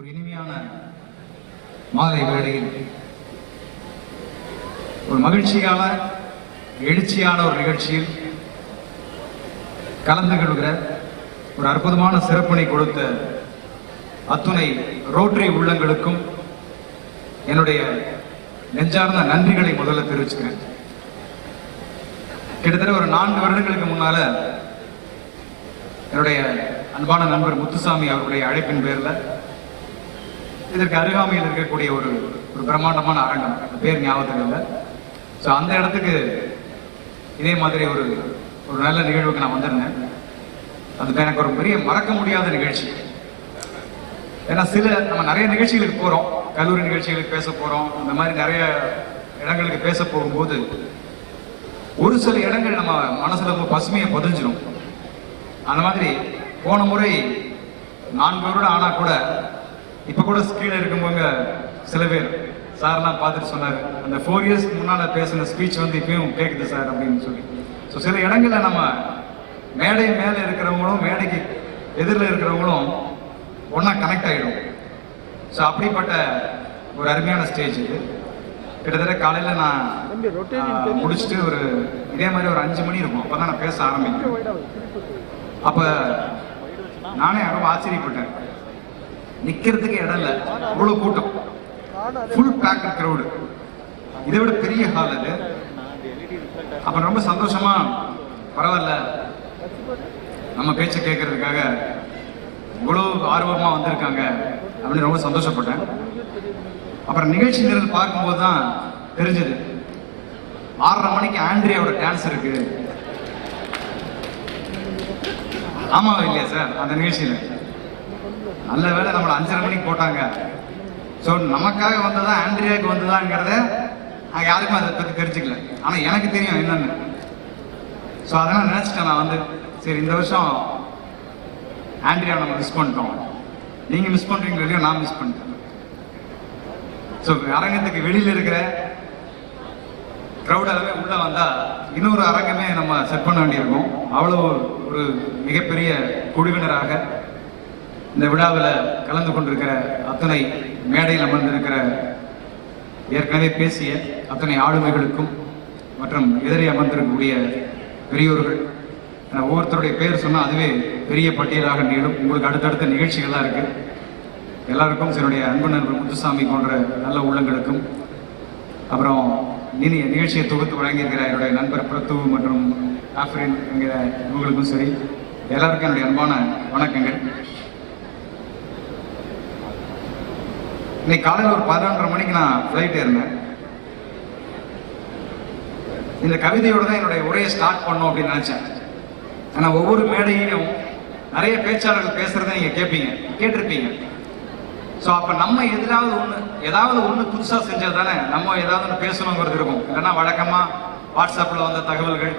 ஒரு இனிமையான மாலை வேளையில் ஒரு மகிழ்ச்சியான எழுச்சியான ஒரு நிகழ்ச்சியில் கலந்து கொள்கிற ஒரு அற்புதமான சிறப்பினை கொடுத்த அத்துணை ரோட்டரி உள்ளங்களுக்கும் என்னுடைய நெஞ்சார்ந்த நன்றிகளை முதல்ல தெரிவிச்சுக்கிறேன். கிட்டத்தட்ட ஒரு 4 வருடங்களுக்கு முன்னால என்னுடைய அன்பான நண்பர் முத்துசாமி அவருடைய அழைப்பின் பேர்ல இதற்கு அருகாமையில் இருக்கக்கூடிய ஒரு பிரம்மாண்டமான அரங்கம், பேர் ஞாபகத்தில் இல்லை. ஸோ அந்த இடத்துக்கு இதே மாதிரி ஒரு நல்ல நிகழ்வுக்கு நான் வந்திருந்தேன். அது எனக்கு ஒரு பெரிய மறக்க முடியாத நிகழ்ச்சி. ஏன்னா நம்ம நிறைய நிகழ்ச்சிகளுக்கு போகிறோம், கல்லூரி நிகழ்ச்சிகளுக்கு பேச போகிறோம், இந்த மாதிரி நிறைய இடங்களுக்கு பேச போகும்போது ஒரு சில இடங்கள் நம்ம மனசுல ரொம்ப பசுமையை பதிஞ்சிடும். அந்த மாதிரி போன முறை 4 வருடம் ஆனா கூட இப்ப கூட ஸ்கிரீன் இருக்கும்போது சில பேர் சார்லாம் பார்த்துட்டு சொன்னாரு, அந்த 4 இயர்ஸ்க்கு முன்னால பேசின ஸ்பீச் இப்பயும் கேட்குது சார் அப்படின்னு சொல்லி. ஸோ சில இடங்கள்ல நம்ம மேடை மேல இருக்கிறவங்களும் மேடைக்கு எதிரில் இருக்கிறவங்களும் ஒன்னா கனெக்ட் ஆகிடும். ஸோ அப்படிப்பட்ட ஒரு அருமையான ஸ்டேஜ் இது. கிட்டத்தட்ட காலையில நான் முடிச்சுட்டு இதே மாதிரி ஒரு 5 மணி இருக்கும், அப்பதான் நான் பேச ஆரம்பிக்கிறேன். அப்ப நானே ரொம்ப ஆச்சரியப்பட்டேன், நிக்கிறதுக்கு இடம் இல்லை, அவ்வளவு கூட்டம், ஃபுல் பேக் கிரவுடு, இதை விட பெரிய ஹால் அது. அப்ப ரொம்ப சந்தோஷமா, பரவாயில்ல நம்ம பேச்ச கேட்கறதுக்காக இவ்வளவு ஆர்வமா வந்திருக்காங்க அப்படின்னு ரொம்ப சந்தோஷப்பட்டேன். அப்புறம் நிகழ்ச்சி நிரல் பார்க்கும்போது தான் தெரிஞ்சது, 6:30 மணிக்கு ஆண்ட்ரியாவோட டான்ஸ் இருக்கு. ஆமாவா இல்லையா சார்? அந்த நிகழ்ச்சியில நல்ல வேலை நம்மளை 5:30 மணிக்கு போட்டாங்க. ஸோ நமக்காக வந்ததா ஆண்ட்ரியாவுக்கு வந்ததாங்கிறத நாங்கள் யாருக்கும் அதை பற்றி தெரிஞ்சுக்கல. ஆனால் எனக்கு தெரியும் என்னன்னு. ஸோ அதெல்லாம் நினச்சிட்டேன் நான் சரி இந்த வருஷம் ஆண்ட்ரியா நம்ம மிஸ் பண்ணிட்டோம், நீங்கள் மிஸ் பண்ணுறீங்களோ இல்லையோ நான் மிஸ் பண்ணிட்டேன். ஸோ அரங்கத்துக்கு வெளியில் இருக்கிற க்ரௌடாகவே உள்ளே வந்தால் இன்னொரு அரங்கமே நம்ம செட் பண்ண வேண்டியிருக்கும். அவ்வளோ ஒரு மிகப்பெரிய குழுவினராக இந்த விழாவில் கலந்து கொண்டிருக்கிற அத்தனை மேடையில் அமர்ந்திருக்கிற ஏற்கனவே பேசிய அத்தனை ஆளுமைகளுக்கும் மற்றும் எதிரே அமர்ந்திருக்கக்கூடிய பெரியோர்கள், ஒவ்வொருத்தருடைய பேர் சொன்னால் அதுவே பெரிய பட்டியலாக நீளும். உங்களுக்கு அடுத்தடுத்த நிகழ்ச்சிகள்லாம் இருக்கு. எல்லாருக்கும் என்னுடைய அன்பு நண்பர் முத்துசாமி போன்ற நல்ல உள்ளங்களுக்கும், அப்புறம் நிகழ்ச்சியை தொகுத்து வழங்கியிருக்கிற என்னுடைய நண்பர் பிரத்து மற்றும் ஆஃப்ரின் என்கிற இவங்களுக்கும் சரி, எல்லாருக்கும் என்னுடைய அன்பான வணக்கங்கள். இன்னைக்கு காலையில் ஒரு 11:30 மணிக்கு நான் ஃப்ளைட் ஏறினேன். இந்த கவிதையோட தான் என்னுடைய உரையை ஸ்டார்ட் பண்ணோம் அப்படின்னு நினைச்சேன். ஏன்னா ஒவ்வொரு மேடையிலும் நிறைய பேச்சாளர்கள் பேசுறதை நீங்க கேட்டிருப்பீங்க. ஸோ அப்ப நம்ம ஏதாவது ஒன்று புதுசா செஞ்சா தானே நம்ம ஏதாவது ஒன்று பேசணுங்கிறது இருக்கும். இல்லைன்னா வழக்கமா வாட்ஸ்அப்ல வந்த தகவல்கள்,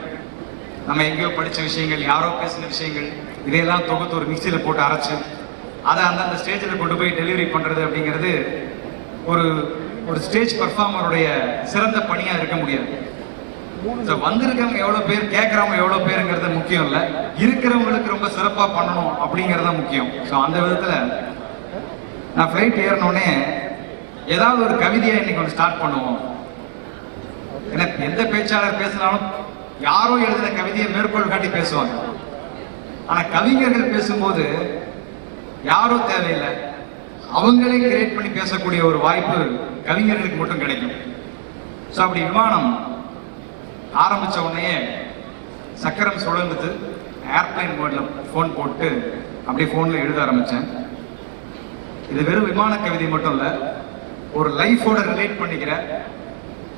நம்ம எங்கேயோ படிச்ச விஷயங்கள், யாரோ பேசின விஷயங்கள், இதையெல்லாம் தொகுத்து ஒரு மிக்சியில போட்டு அரைச்சு அதை அந்தந்த ஸ்டேஜில் கொண்டு போய் டெலிவரி பண்றது அப்படிங்கிறது ஒரு ஸ்டேஜ் பர்ஃபார்மருடைய சிறந்த பணியா இருக்க முடியாது. வந்திருக்கவங்க எவ்வளவு பேர், கேட்கறவங்க எவ்வளவு பேருங்கிறது முக்கியம் இல்லை, இருக்கிறவங்களுக்கு ரொம்ப சிறப்பா பண்ணணும் அப்படிங்கறத முக்கியம். ஸோ அந்த விதத்துல நான் ஃபிளைட் ஏறினோடனே ஏதாவது ஒரு கவிதையை இன்னைக்கு ஒன்று ஸ்டார்ட் பண்ணுவோம். ஏன்னா எந்த பேச்சாளர் பேசினாலும் யாரோ எழுதின கவிதையை மேற்கோள் காட்டி பேசுவாங்க. ஆனா கவிஞர்கள் பேசும்போது யாரோ தேவையில்லை, அவங்களே கிரியேட் பண்ணி பேசக்கூடிய ஒரு வாய்ப்பு கவிஞர்களுக்கு மட்டும் கிடைக்கும். ஸோ அப்படி விமானம் ஆரம்பிச்ச உடனே சக்கரம் சுழங்குது, ஏர்பிளைன் மோட்ல ஃபோன் போட்டு அப்படியே ஃபோன்ல எழுத ஆரம்பிச்சேன். இது வெறும் விமான கவிதை மட்டும் இல்ல, ஒரு லைஃபோட ரிலேட் பண்ணிக்கிற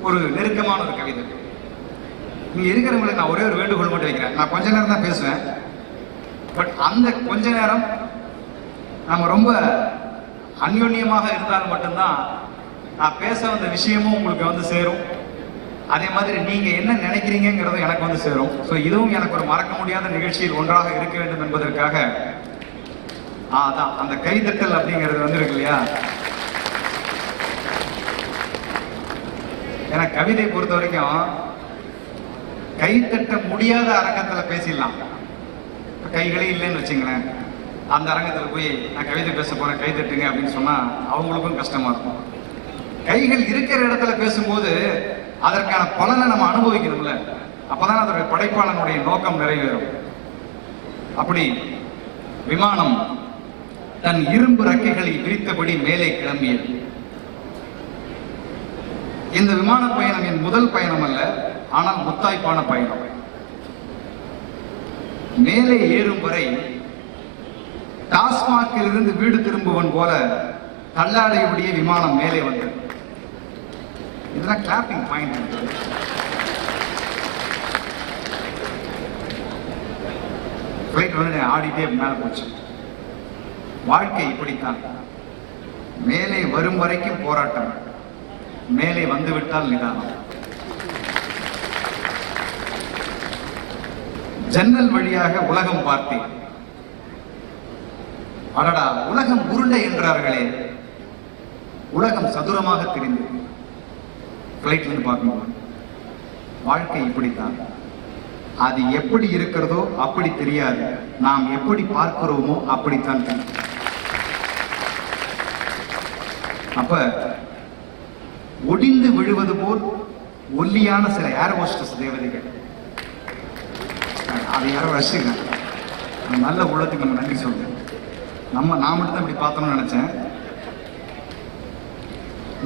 ஒரு நெருக்கமான ஒரு கவிதை. இங்க இருக்கிறவங்களுக்கு நான் ஒரே ஒரு வேண்டுகோள் மட்டும் வைக்கிறேன். நான் கொஞ்ச நேரம் தான் பேசுவேன், பட் அந்த கொஞ்ச நேரம் நம்ம ரொம்ப அந்யோன்யமாக இருந்தால் மட்டும்தான் நான் பேச வந்த விஷயமும் உங்களுக்கு சேரும். அதே மாதிரி நீங்க என்ன நினைக்கிறீங்கிறதும் எனக்கு சேரும். ஸோ இதுவும் எனக்கு ஒரு மறக்க முடியாத நிகழ்ச்சியில் ஒன்றாக இருக்க வேண்டும் என்பதற்காக அதான் அந்த கைதட்டல் அப்படிங்கிறது இருக்கு இல்லையா. ஏன்னா கவிதை பொறுத்த வரைக்கும் கைத்தட்ட முடியாத அரங்கத்துல பேசிடலாம், கைகளே இல்லைன்னு வச்சுங்களேன். அந்த அரங்கத்தில் போய் நான் கவிதை பேச போறேன் கை தட்டுங்க அப்படின்னு சொன்னா அவங்களுக்கும் கஷ்டமா இருக்கும். கைகள் இருக்கிற இடத்துல பேசும்போது அதற்கான பலனை நம்ம அனுபவிக்கணும்ல, அப்பதான் அதோடைய படைப்பாளனுடைய நோக்கம் நிறைவேறும். அப்படி விமானம் தன் இரும்பு ரெக்கைகளை விரித்தபடி மேலே கிளம்பியது. இந்த விமான பயணம் என் முதல் பயணம் அல்ல, ஆனால் முத்தாய்ப்பான பயணம். மேலே ஏறும் வரை டாஸ்மாகில் இருந்து வீடு திரும்புவன் போல தள்ளாடையுடைய விமானம் மேலே வந்தது. இதெல்லாம் கிளாப்பிங் பாயிண்ட். ஃபிளைட் வந்து ஆடிட்டே மேலே போச்சு. வாழ்க்கை இப்படித்தான், மேலே வரும் வரைக்கும் போராட்டம், மேலே வந்துவிட்டால் நிதானம். ஜன்னல் வழியாக உலகம் பார்த்தேன். அடடா, உலகம் உருண்டை என்றார்களே, உலகம் சதுரமாக தெரிந்தது. பிளைட்ல இருந்து பார்க்கணும். வாழ்க்கை இப்படித்தான், அது எப்படி இருக்கிறதோ அப்படி தெரியாது, நாம் எப்படி பார்க்கிறோமோ அப்படித்தான் தெரியும். அப்ப ஒடிந்து விழுவது போல் ஒல்லியான சில ஏர் ஹோஸ்டஸ் தேவதைகள், அதை யாரோ ரசிக்கிறாங்க. நல்ல உள்ளத்துக்கு நம்ம நன்றி சொல்றேன். நான் மட்டும் தான் இப்படி பார்த்தோம்னு நினைச்சேன்.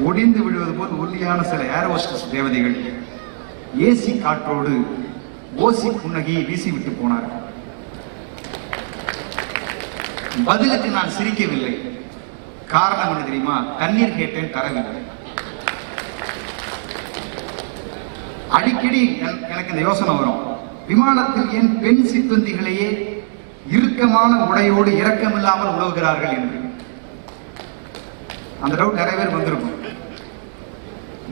ஒடிந்து விழுவது போல் ஒல்லியான சில ஏர் ஹோஸ்டஸ் தேவதைகள் ஏசி காற்றோடு ஓசி புன்னகையை வீசிவிட்டு போனார்கள். பதிலுக்கு நான் சிரிக்கவில்லை. காரணம் என்ன தெரியுமா? தண்ணீர் கேட்டேன், தரவில்லை. அடிக்கடி எனக்கு இந்த யோசனை வரும், விமானத்தில் ஏன் பெண் சிப்பந்திகளையே இறுக்கமான உடையோடு இரக்கமில்லாமல் உழவுகிறார்கள் என்று. அந்த டவுட் நிறைய பேர் வந்திருக்கும்.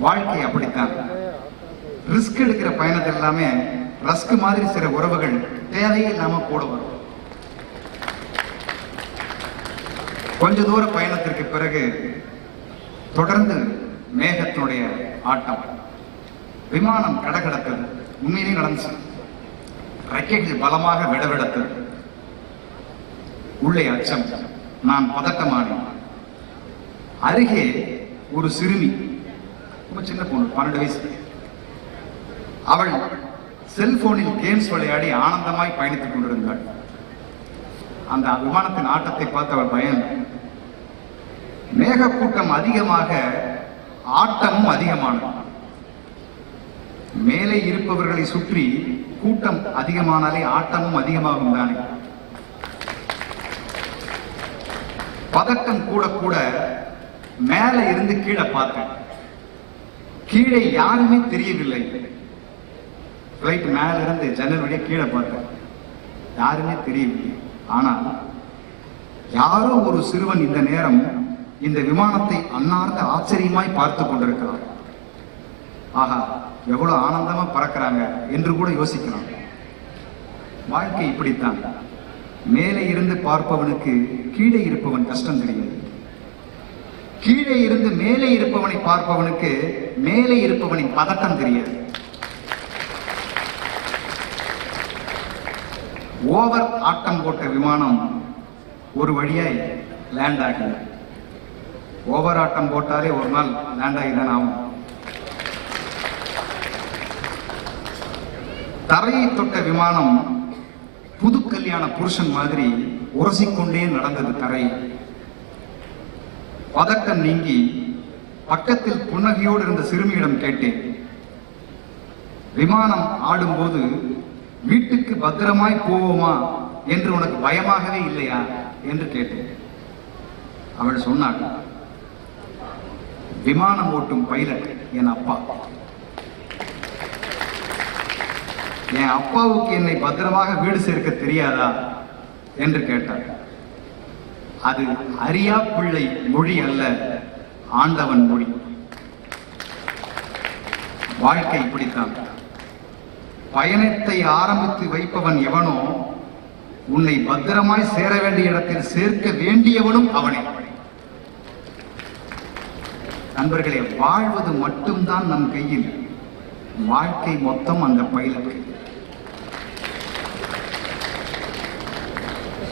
வாழ்க்கை அப்படித்தான், ரிஸ்க் எடுக்கிற பயணத்தில் எல்லாமே ரஸ்க் மாதிரி சில உறவுகள் தேவையே இல்லாம கூட வரும். கொஞ்ச தூர பயணத்திற்கு பிறகு தொடர்ந்து மேகத்தினுடைய ஆட்டம். விமானம் கடகடத்தது. உண்மையிலே நடந்துச்சு. ரெக்கைகள் பலமாக விடவிடத்தது. உள்ளே அச்சம். நான் பதட்டமானேன். அருகே ஒரு சிறுமி, ரொம்ப சின்ன பொண்ணு, 12 வயசு. அவள் செல்போனில் கேம்ஸ் விளையாடி ஆனந்தமாய் பயணித்துக் கொண்டிருந்தாள். அந்த விமானத்தின் ஆட்டத்தை பார்த்து அவள் பயந்து. மேகக்கூட்டம் அதிகமாக ஆட்டமும் அதிகமானது. மேலே இருப்பவர்களை சுற்றி கூட்டம் அதிகமானாலே ஆட்டமும் அதிகமாகும் தானே. பதட்டம் கூட கூட மேலே இருந்து கீழே பார்த்தேன். கீழே யாருமே தெரியவில்லை. பிளைட் மேல இருந்து ஜன்னல் வழியா கீழே பார்த்தேன். யாருமே தெரியவில்லை. ஆனால் யாரோ ஒரு சிறுவன் இந்த நேரம் இந்த விமானத்தை அன்னார்ந்த ஆச்சரியமாய் பார்த்து கொண்டிருக்கிறான். ஆஹா, எவ்வளவு ஆனந்தமா பறக்கிறாங்க என்று கூட யோசிக்கிறான். வாழ்க்கை இப்படித்தான், மேலே இருந்து பார்ப்பவனுக்கு கீழே இருப்பவன் கஷ்டம் தெரியாது. கீழே இருந்து மேலே இருப்பவனை பார்ப்பவனுக்கு மேலே இருப்பவனின் பதட்டம் தெரியாது. ஓவர் ஆட்டம் போட்ட விமானம் ஒரு வழியாய் லேண்ட் ஆகல. ஓவர் ஆட்டம் போட்டாலே ஒரு நாள் லேண்ட் ஆகிதான் ஆகும். தரையை தொட்ட விமானம் புது கல்யாண புருஷன் மாதிரி உரசிக்கொண்டே நடந்தது தரை. பதட்டம் நீங்கி பக்கத்தில் புன்னகையோடு இருந்த சிறுமியிடம் கேட்டேன், விமானம் ஆடும்போது வீட்டுக்கு பத்திரமாய் போவோமா என்று உனக்கு பயமாகவே இல்லையா என்று கேட்டேன். அவள் சொன்னாள், விமானம் ஓட்டும் பைலட் என் அப்பா. என் அப்பாவுக்கு என்னை பத்திரமாக வீடு சேர்க்க தெரியாதா என்று கேட்டார். அது அரியா பிள்ளை மொழி அல்ல, ஆண்டவன் மொழி. வாழ்க்கை இப்படித்தான். பயணத்தை ஆரம்பித்து வைப்பவன் எவனோ உன்னை பத்திரமாய் சேர வேண்டிய இடத்தில் சேர்க்க வேண்டியவனும் அவனே. நண்பர்களே, வாழ்வது மட்டும்தான் நம் கையில், வாழ்க்கை மொத்தம் அந்த பைலட்.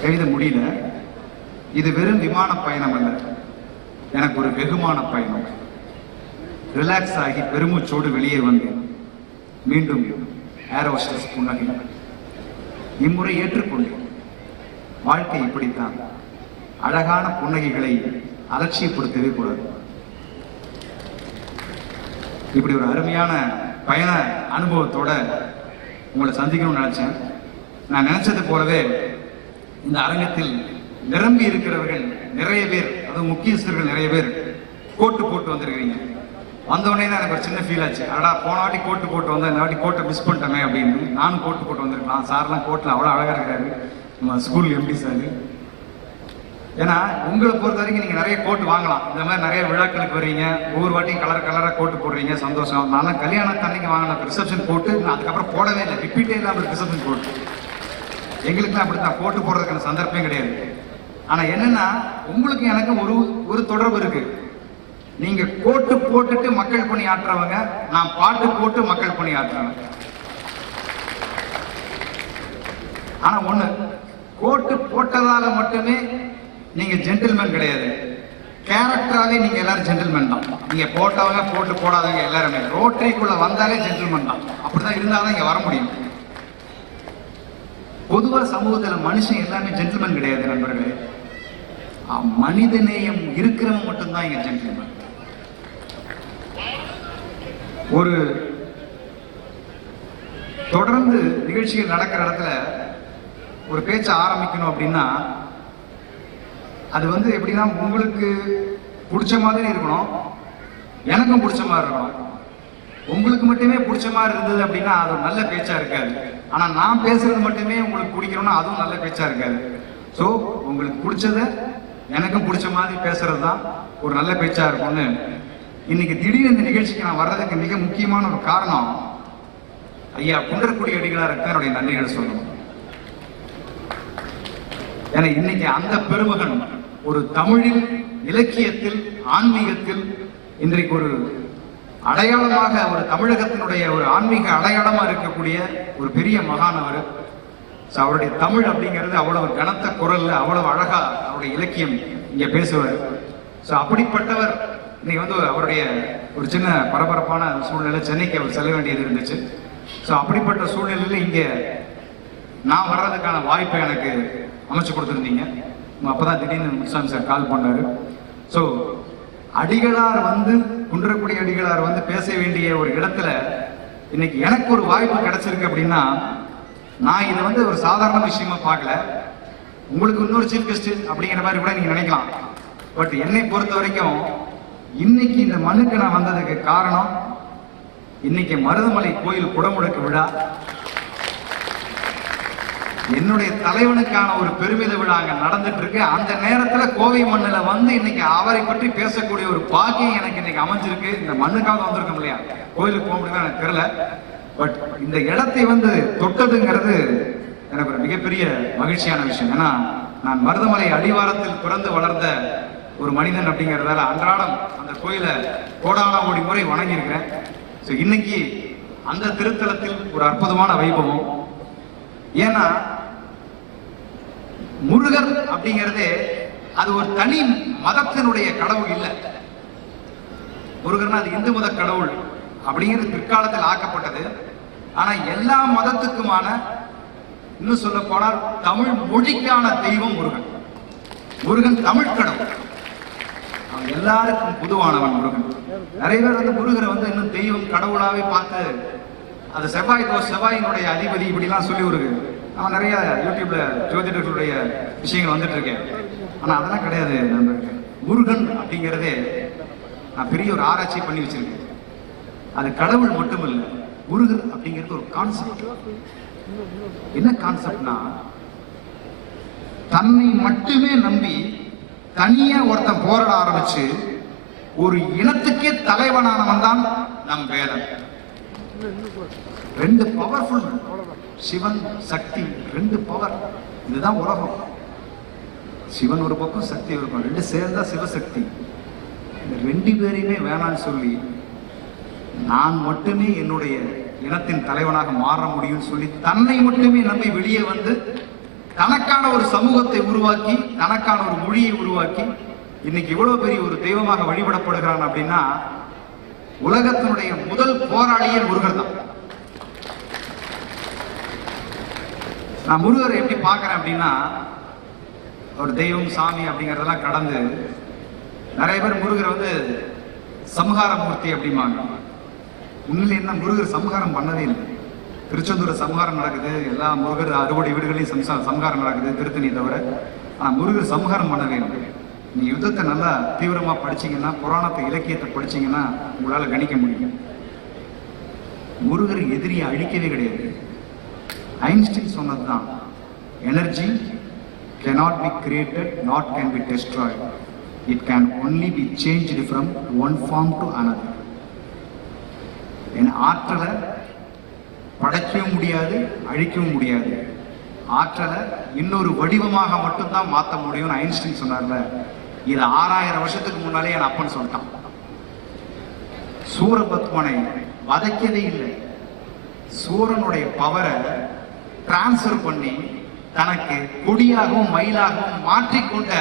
எழுத முடியல, இது வெறும் விமான பயணம் அல்ல, எனக்கு ஒரு வெகுமான பயணம். ரிலாக்ஸ் ஆகி பெருமூச்சோடு வெளியே வந்து மீண்டும் ஏர் ஹோஸ்டஸ் புன்னகை. இம்முறை ஏற்றுக்கொண்டேன். வாழ்க்கை இப்படித்தான். அழகான புன்னகைகளை அலட்சியப்படுத்தவே கூடாது. இப்படி ஒரு அருமையான பயண அனுபவத்தோட உங்களை சந்திக்கணும்னு நினைச்சேன். நான் நினைச்சது போலவே இந்த அரங்கத்தில் நிரம்பி இருக்கிறவர்கள் நிறைய பேர், அதுவும் முக்கியஸ்தர்கள் நிறைய பேர் கோட்டு போட்டு வந்திருக்கிறீங்க. வந்தோடனே தான் எனக்கு ஒரு சின்ன ஃபீல் ஆச்சு. அடா போன வாட்டி கோட்டு போட்டு வந்தேன், இந்த வாட்டி கோட்டை மிஸ் பண்ணிட்டேனே அப்படின்னு. நானும் கோட்டு போட்டு வந்திருக்கலாம். சார்லாம் கோட்டில் அவ்வளோ அழகாக இருக்கிறாரு, நம்ம ஸ்கூல் எம்டி சார். ஏன்னா உங்களை பொறுத்த வரைக்கும் நீங்கள் நிறைய கோட்டு வாங்கலாம். இந்த மாதிரி நிறைய விழாக்களுக்கு வரீங்க, ஒவ்வொரு வாட்டியும் கலர் கலராக கோட்டு போடுறீங்க, சந்தோஷம். நான்லாம் கல்யாணத்து அன்னைக்கு வாங்கின ரிசப்ஷன் கோட்டு நான் அதுக்கப்புறம் போடவே இல்லை, ரிப்பீட்டே இல்லாமல் ரிசப்ஷன் கோட்டு. எங்களுக்குலாம் அப்படி தான் கோட்டு போடுறதுக்கான சந்தர்ப்பம் கிடையாது. ஆனால் என்னன்னா உங்களுக்கு எனக்கு ஒரு தொடர்பு இருக்கு. நீங்க கோட்டு போட்டுட்டு மக்கள் பணி ஆற்றுறவங்க, நான் பாட்டு போட்டு மக்கள் பணி ஆற்றுறவங்க. ஆனா ஒண்ணு, கோட்டு போட்டதால மட்டுமே நீங்க ஜென்டில்மேன் கிடையாது. கேரக்டராவே நீங்க எல்லாரும் ஜென்டில்மேன் தான். நீங்க போட்டவங்க போட்டு போடாதவங்க எல்லாருமே ரோட்டரிக்குள்ள வந்தாலே ஜென்டில்மேன் தான். அப்படிதான் இருந்தாலும் இங்க வர முடியும். பொதுவா சமூகத்துல மனுஷன் எல்லாமே ஜென்டில்மேன் கிடையாது நண்பர்களே. மனித நேயம் இருக்கிறவங்க மட்டும்தான் இங்க ஜென்டில்மேன். ஒரு தொடர்ந்து நிகழ்ச்சிகள் நடக்கிற இடத்துல ஒரு பேச்ச ஆரம்பிக்கணும் அப்படின்னா அது எப்படின்னா உங்களுக்கு பிடிச்ச மாதிரி இருக்கணும், எனக்கும் பிடிச்ச மாதிரி இருக்கணும். உங்களுக்கு மட்டுமே பிடிச்ச மாதிரி இருந்தது அப்படின்னா அது ஒரு நல்ல பேச்சா இருக்காது. ஆனா நான் பேசுறது மட்டுமே உங்களுக்கு பிடிக்கணும்னா அதுவும் நல்ல பேச்சா இருக்காது. ஸோ உங்களுக்கு பிடிச்சத எனக்கும் பிடிச்ச மாதிரி பேசுறது தான் ஒரு நல்ல பேச்சா இருக்கும்னு இன்னைக்கு திடீர்னு இந்த நிகழ்ச்சிக்கு நான் வர்றதுக்கு மிக முக்கியமான ஒரு காரணம் ஐயா குன்றக்குடி அடிகளாருக்கு என்னுடைய நன்றிகளை சொல்லணும். ஏன்னா இன்னைக்கு அந்த பெருமகன் ஒரு தமிழில், இலக்கியத்தில், ஆன்மீகத்தில் இன்றைக்கு ஒரு அடையாளமாக, ஒரு தமிழகத்தினுடைய ஒரு ஆன்மீக அடையாளமா இருக்கக்கூடிய ஒரு பெரிய மகான் அவர். அவருடைய தமிழ் அப்படிங்கிறது அவ்வளவு கனத்த குரல்ல அவ்வளவு அழகா அவருடைய இலக்கியம் இங்க பேசுவார். அப்படிப்பட்டவர் இன்னைக்கு அவருடைய ஒரு சின்ன பரபரப்பான சூழ்நிலை, சென்னைக்கு அவர் செல்ல வேண்டியது இருந்துச்சு. அப்படிப்பட்ட சூழ்நிலையில இங்க நான் வர்றதுக்கான வாய்ப்பை எனக்கு அமைச்சு கொடுத்துருந்தீங்க. அப்பதான் திடீர்னு முத்துசாமி சார் கால் பண்ணாரு. அடிகளார் குன்றக்குடி அடிகளார் பேச வேண்டிய ஒரு இடத்துல இன்னைக்கு எனக்கு ஒரு வாய்ப்பு கிடைச்சிருக்கு அப்படின்னா நான் இதை ஒரு சாதாரண விஷயமா பார்க்கல. உங்களுக்கு இன்னொரு சீஃப் கெஸ்ட் அப்படிங்கிற மாதிரி கூட நீங்க நினைக்கலாம். பட் என்னை பொறுத்த வரைக்கும் இன்னைக்கு இந்த மண்ணுக்கு நான் வந்ததுக்கு காரணம், இன்னைக்கு மருதமலை கோயில் குடமுழுக்கு விழா, என்னுடைய தலைவனுக்கான ஒரு பெருமித விழா அங்க நடந்துட்டு இருக்கு. அந்த நேரத்துல கோவை மண்ணுல இன்னைக்கு அவரை பற்றி பேசக்கூடிய ஒரு பாக்கியம் எனக்கு இன்னைக்கு அமைஞ்சிருக்கு. இந்த மண்ணுக்காக வந்திருக்கோம் இல்லையா, கோயிலுக்கு போக முடியுமா எனக்கு தெரியல. பட் இந்த இடத்தை தொட்டதுங்கிறது எனக்கு ஒரு மிகப்பெரிய மகிழ்ச்சியான விஷயம். ஏன்னா நான் மருதமலை அடிவாரத்தில் பிறந்து வளர்ந்த ஒரு மனிதன் அப்படிங்கிறதால அன்றாடம் அந்த கோயிலை கோடான கோடி முறை வணங்கி இருக்கிறேன். இன்னைக்கு அந்த திருத்தலத்தில் ஒரு அற்புதமான வைபவம். ஏன்னா முருகர் அப்படிங்கிறதே அது ஒரு தனி மதத்தினுடைய கடவுள் இல்லை. முருகர்னா அது இந்து மத கடவுள் அப்படிங்கிறது பிற்காலத்தில் ஆக்கப்பட்டது. ஆனா எல்லா மதத்துக்குமான, இன்னும் சொல்ல போனால் தமிழ் மொழிக்கான தெய்வம் முருகன். முருகன் தமிழ் கடவுள், அவன் எல்லாருக்கும் பொதுவானவன் முருகன். நிறைய பேர் முருகரை இன்னும் தெய்வம் கடவுளாவே பார்த்து அது செவ்வாயினுடைய அதிபதி இப்படிலாம் சொல்லி அவன் நிறைய யூடியூப்ல ஜோதிடர்களுடைய விஷயங்கள் வந்துட்டு இருக்கேன். ஆனா அதெல்லாம் கிடையாது நண்பர்கள். முருகன் அப்படிங்கிறதே நான் பெரிய ஒரு ஆராய்ச்சி பண்ணி வச்சிருக்கேன். அது கடவுள் மட்டும் இல்லை, முருகன் அப்படிங்கிறது ஒரு கான்செப்ட். என்ன கான்செப்ட்னா, தன்னை மட்டுமே நம்பி தனியா ஒருத்தன் போராட ஆரம்பிச்சு ஒரு இனத்துக்கே தலைவனானவன் தான் நம் வேதன். ரெண்டு பவர்ஃபுல், சிவன் சக்தி, ரெண்டு பவர். இதுதான் உலகம். சிவன் ஒரு பக்கம், சக்தி ஒரு பக்கம், ரெண்டு சேர்ந்தா சிவசக்தி. இந்த ரெண்டு பேரையுமே வேணான்னு சொல்லி நான் மட்டுமே என்னுடைய இனத்தின் தலைவனாக மாற முடியும்னு சொல்லி தன்னை மட்டுமே நம்பி வெளியே தனக்கான ஒரு சமூகத்தை உருவாக்கி, தனக்கான ஒரு மொழியை உருவாக்கி இன்னைக்கு இவ்வளவு பெரிய ஒரு தெய்வமாக வழிபடப்படுகிறான் அப்படின்னா உலகத்தினுடைய முதல் போராளியே முருகர் தான். நான் முருகரை எப்படி பார்க்கிறேன் அப்படின்னா, ஒரு தெய்வம் சாமி அப்படிங்கறதெல்லாம் கடந்து நிறைய பேர் முருகரை வந்து சம்ஹார மூர்த்தி அப்படிம்பாங்க. உண்மையில என்ன, முருகர் சம்ஹாரம் பண்ணவே இல்லை. திருச்செந்தூர் சம்ஹாரம் நடக்குது, எல்லா முருகர் அறுபடை வீடுகளையும் சம்ஹாரம் நடக்குது திருத்தணி தவிர. ஆனால் முருகர் சம்ஹாரம் பண்ணவே இல்லை. நீ யுத்தத்தை நல்லா தீவிரமா படிச்சீங்கன்னா, புராணத்தை இலக்கியத்தை படிச்சீங்கன்னா உங்களால கணிக்க முடியும். முருகர் எதிரியை அழிக்கவே கிடையாது. ஐன்ஸ்டீன் சொன்னதுதான், energy cannot be created, not can be destroyed. It can only be changed from one form to another. என் ஆற்றலை படைக்கவும் முடியாது, அழிக்கவும் முடியாது. ஆற்றலை இன்னொரு வடிவமாக மட்டும்தான் மாற்ற முடியும்னு ஐன்ஸ்டீன் சொன்னார்ல. இது 6000 வருஷத்துக்கு முன்னாலே என் அப்பன் சொல்லிட்டான். சூரபத்மனை வதைக்கவே இல்லை, சூரனுடைய பவரை டிரான்ஸ்பர் பண்ணி தனக்கு கொடியாகவும் மயிலாகவும் மாற்றிக்கொண்ட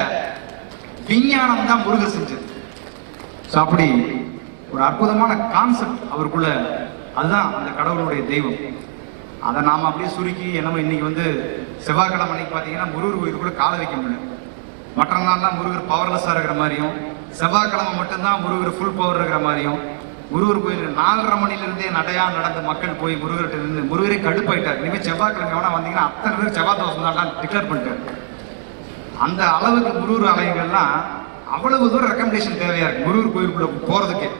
விஞ்ஞானம் தான் முருகர் செஞ்சது. அப்படி ஒரு அற்புதமான கான்செப்ட் அவருக்குள்ள, அதுதான் அந்த கடவுளுடைய தெய்வம். அதை நாம அப்படியே சுருக்கி என்னமோ இன்னைக்கு வந்து செவ்வாய்க்கிழமை அன்னைக்கு பார்த்தீங்கன்னா முருகர் கோயிலுக்குள்ள காலை வைக்க முடியல. மற்ற நாள்லாம் முருகர் பவர்லெஸ்ஸாக இருக்கிற மாதிரியும், செவ்வாய்க்கிழமை மட்டும்தான் முருகர் ஃபுல் பவர் இருக்கிற மாதிரியும், முருகர் கோயில் 4:30 மணிலிருந்தே நடையா நடந்த மக்கள் போய் முருகர்கிட்ட இருந்து முருகரே கடுப்பாயிட்டார். இனிமேல் செவ்வாய்க்கிழமை எவனா வந்தீங்கன்னா அத்தனை பேர் செவ்வாய் தோசம் தான் டிக்ளேர் பண்ணிட்டார். அந்த அளவுக்கு முருகர் ஆலயங்கள்லாம் அவ்வளவு தூரம் ரெக்கமெண்டேஷன் தேவையா இருக்கு முருகர் கோயிலுக்குள்ள போறதுக்கே.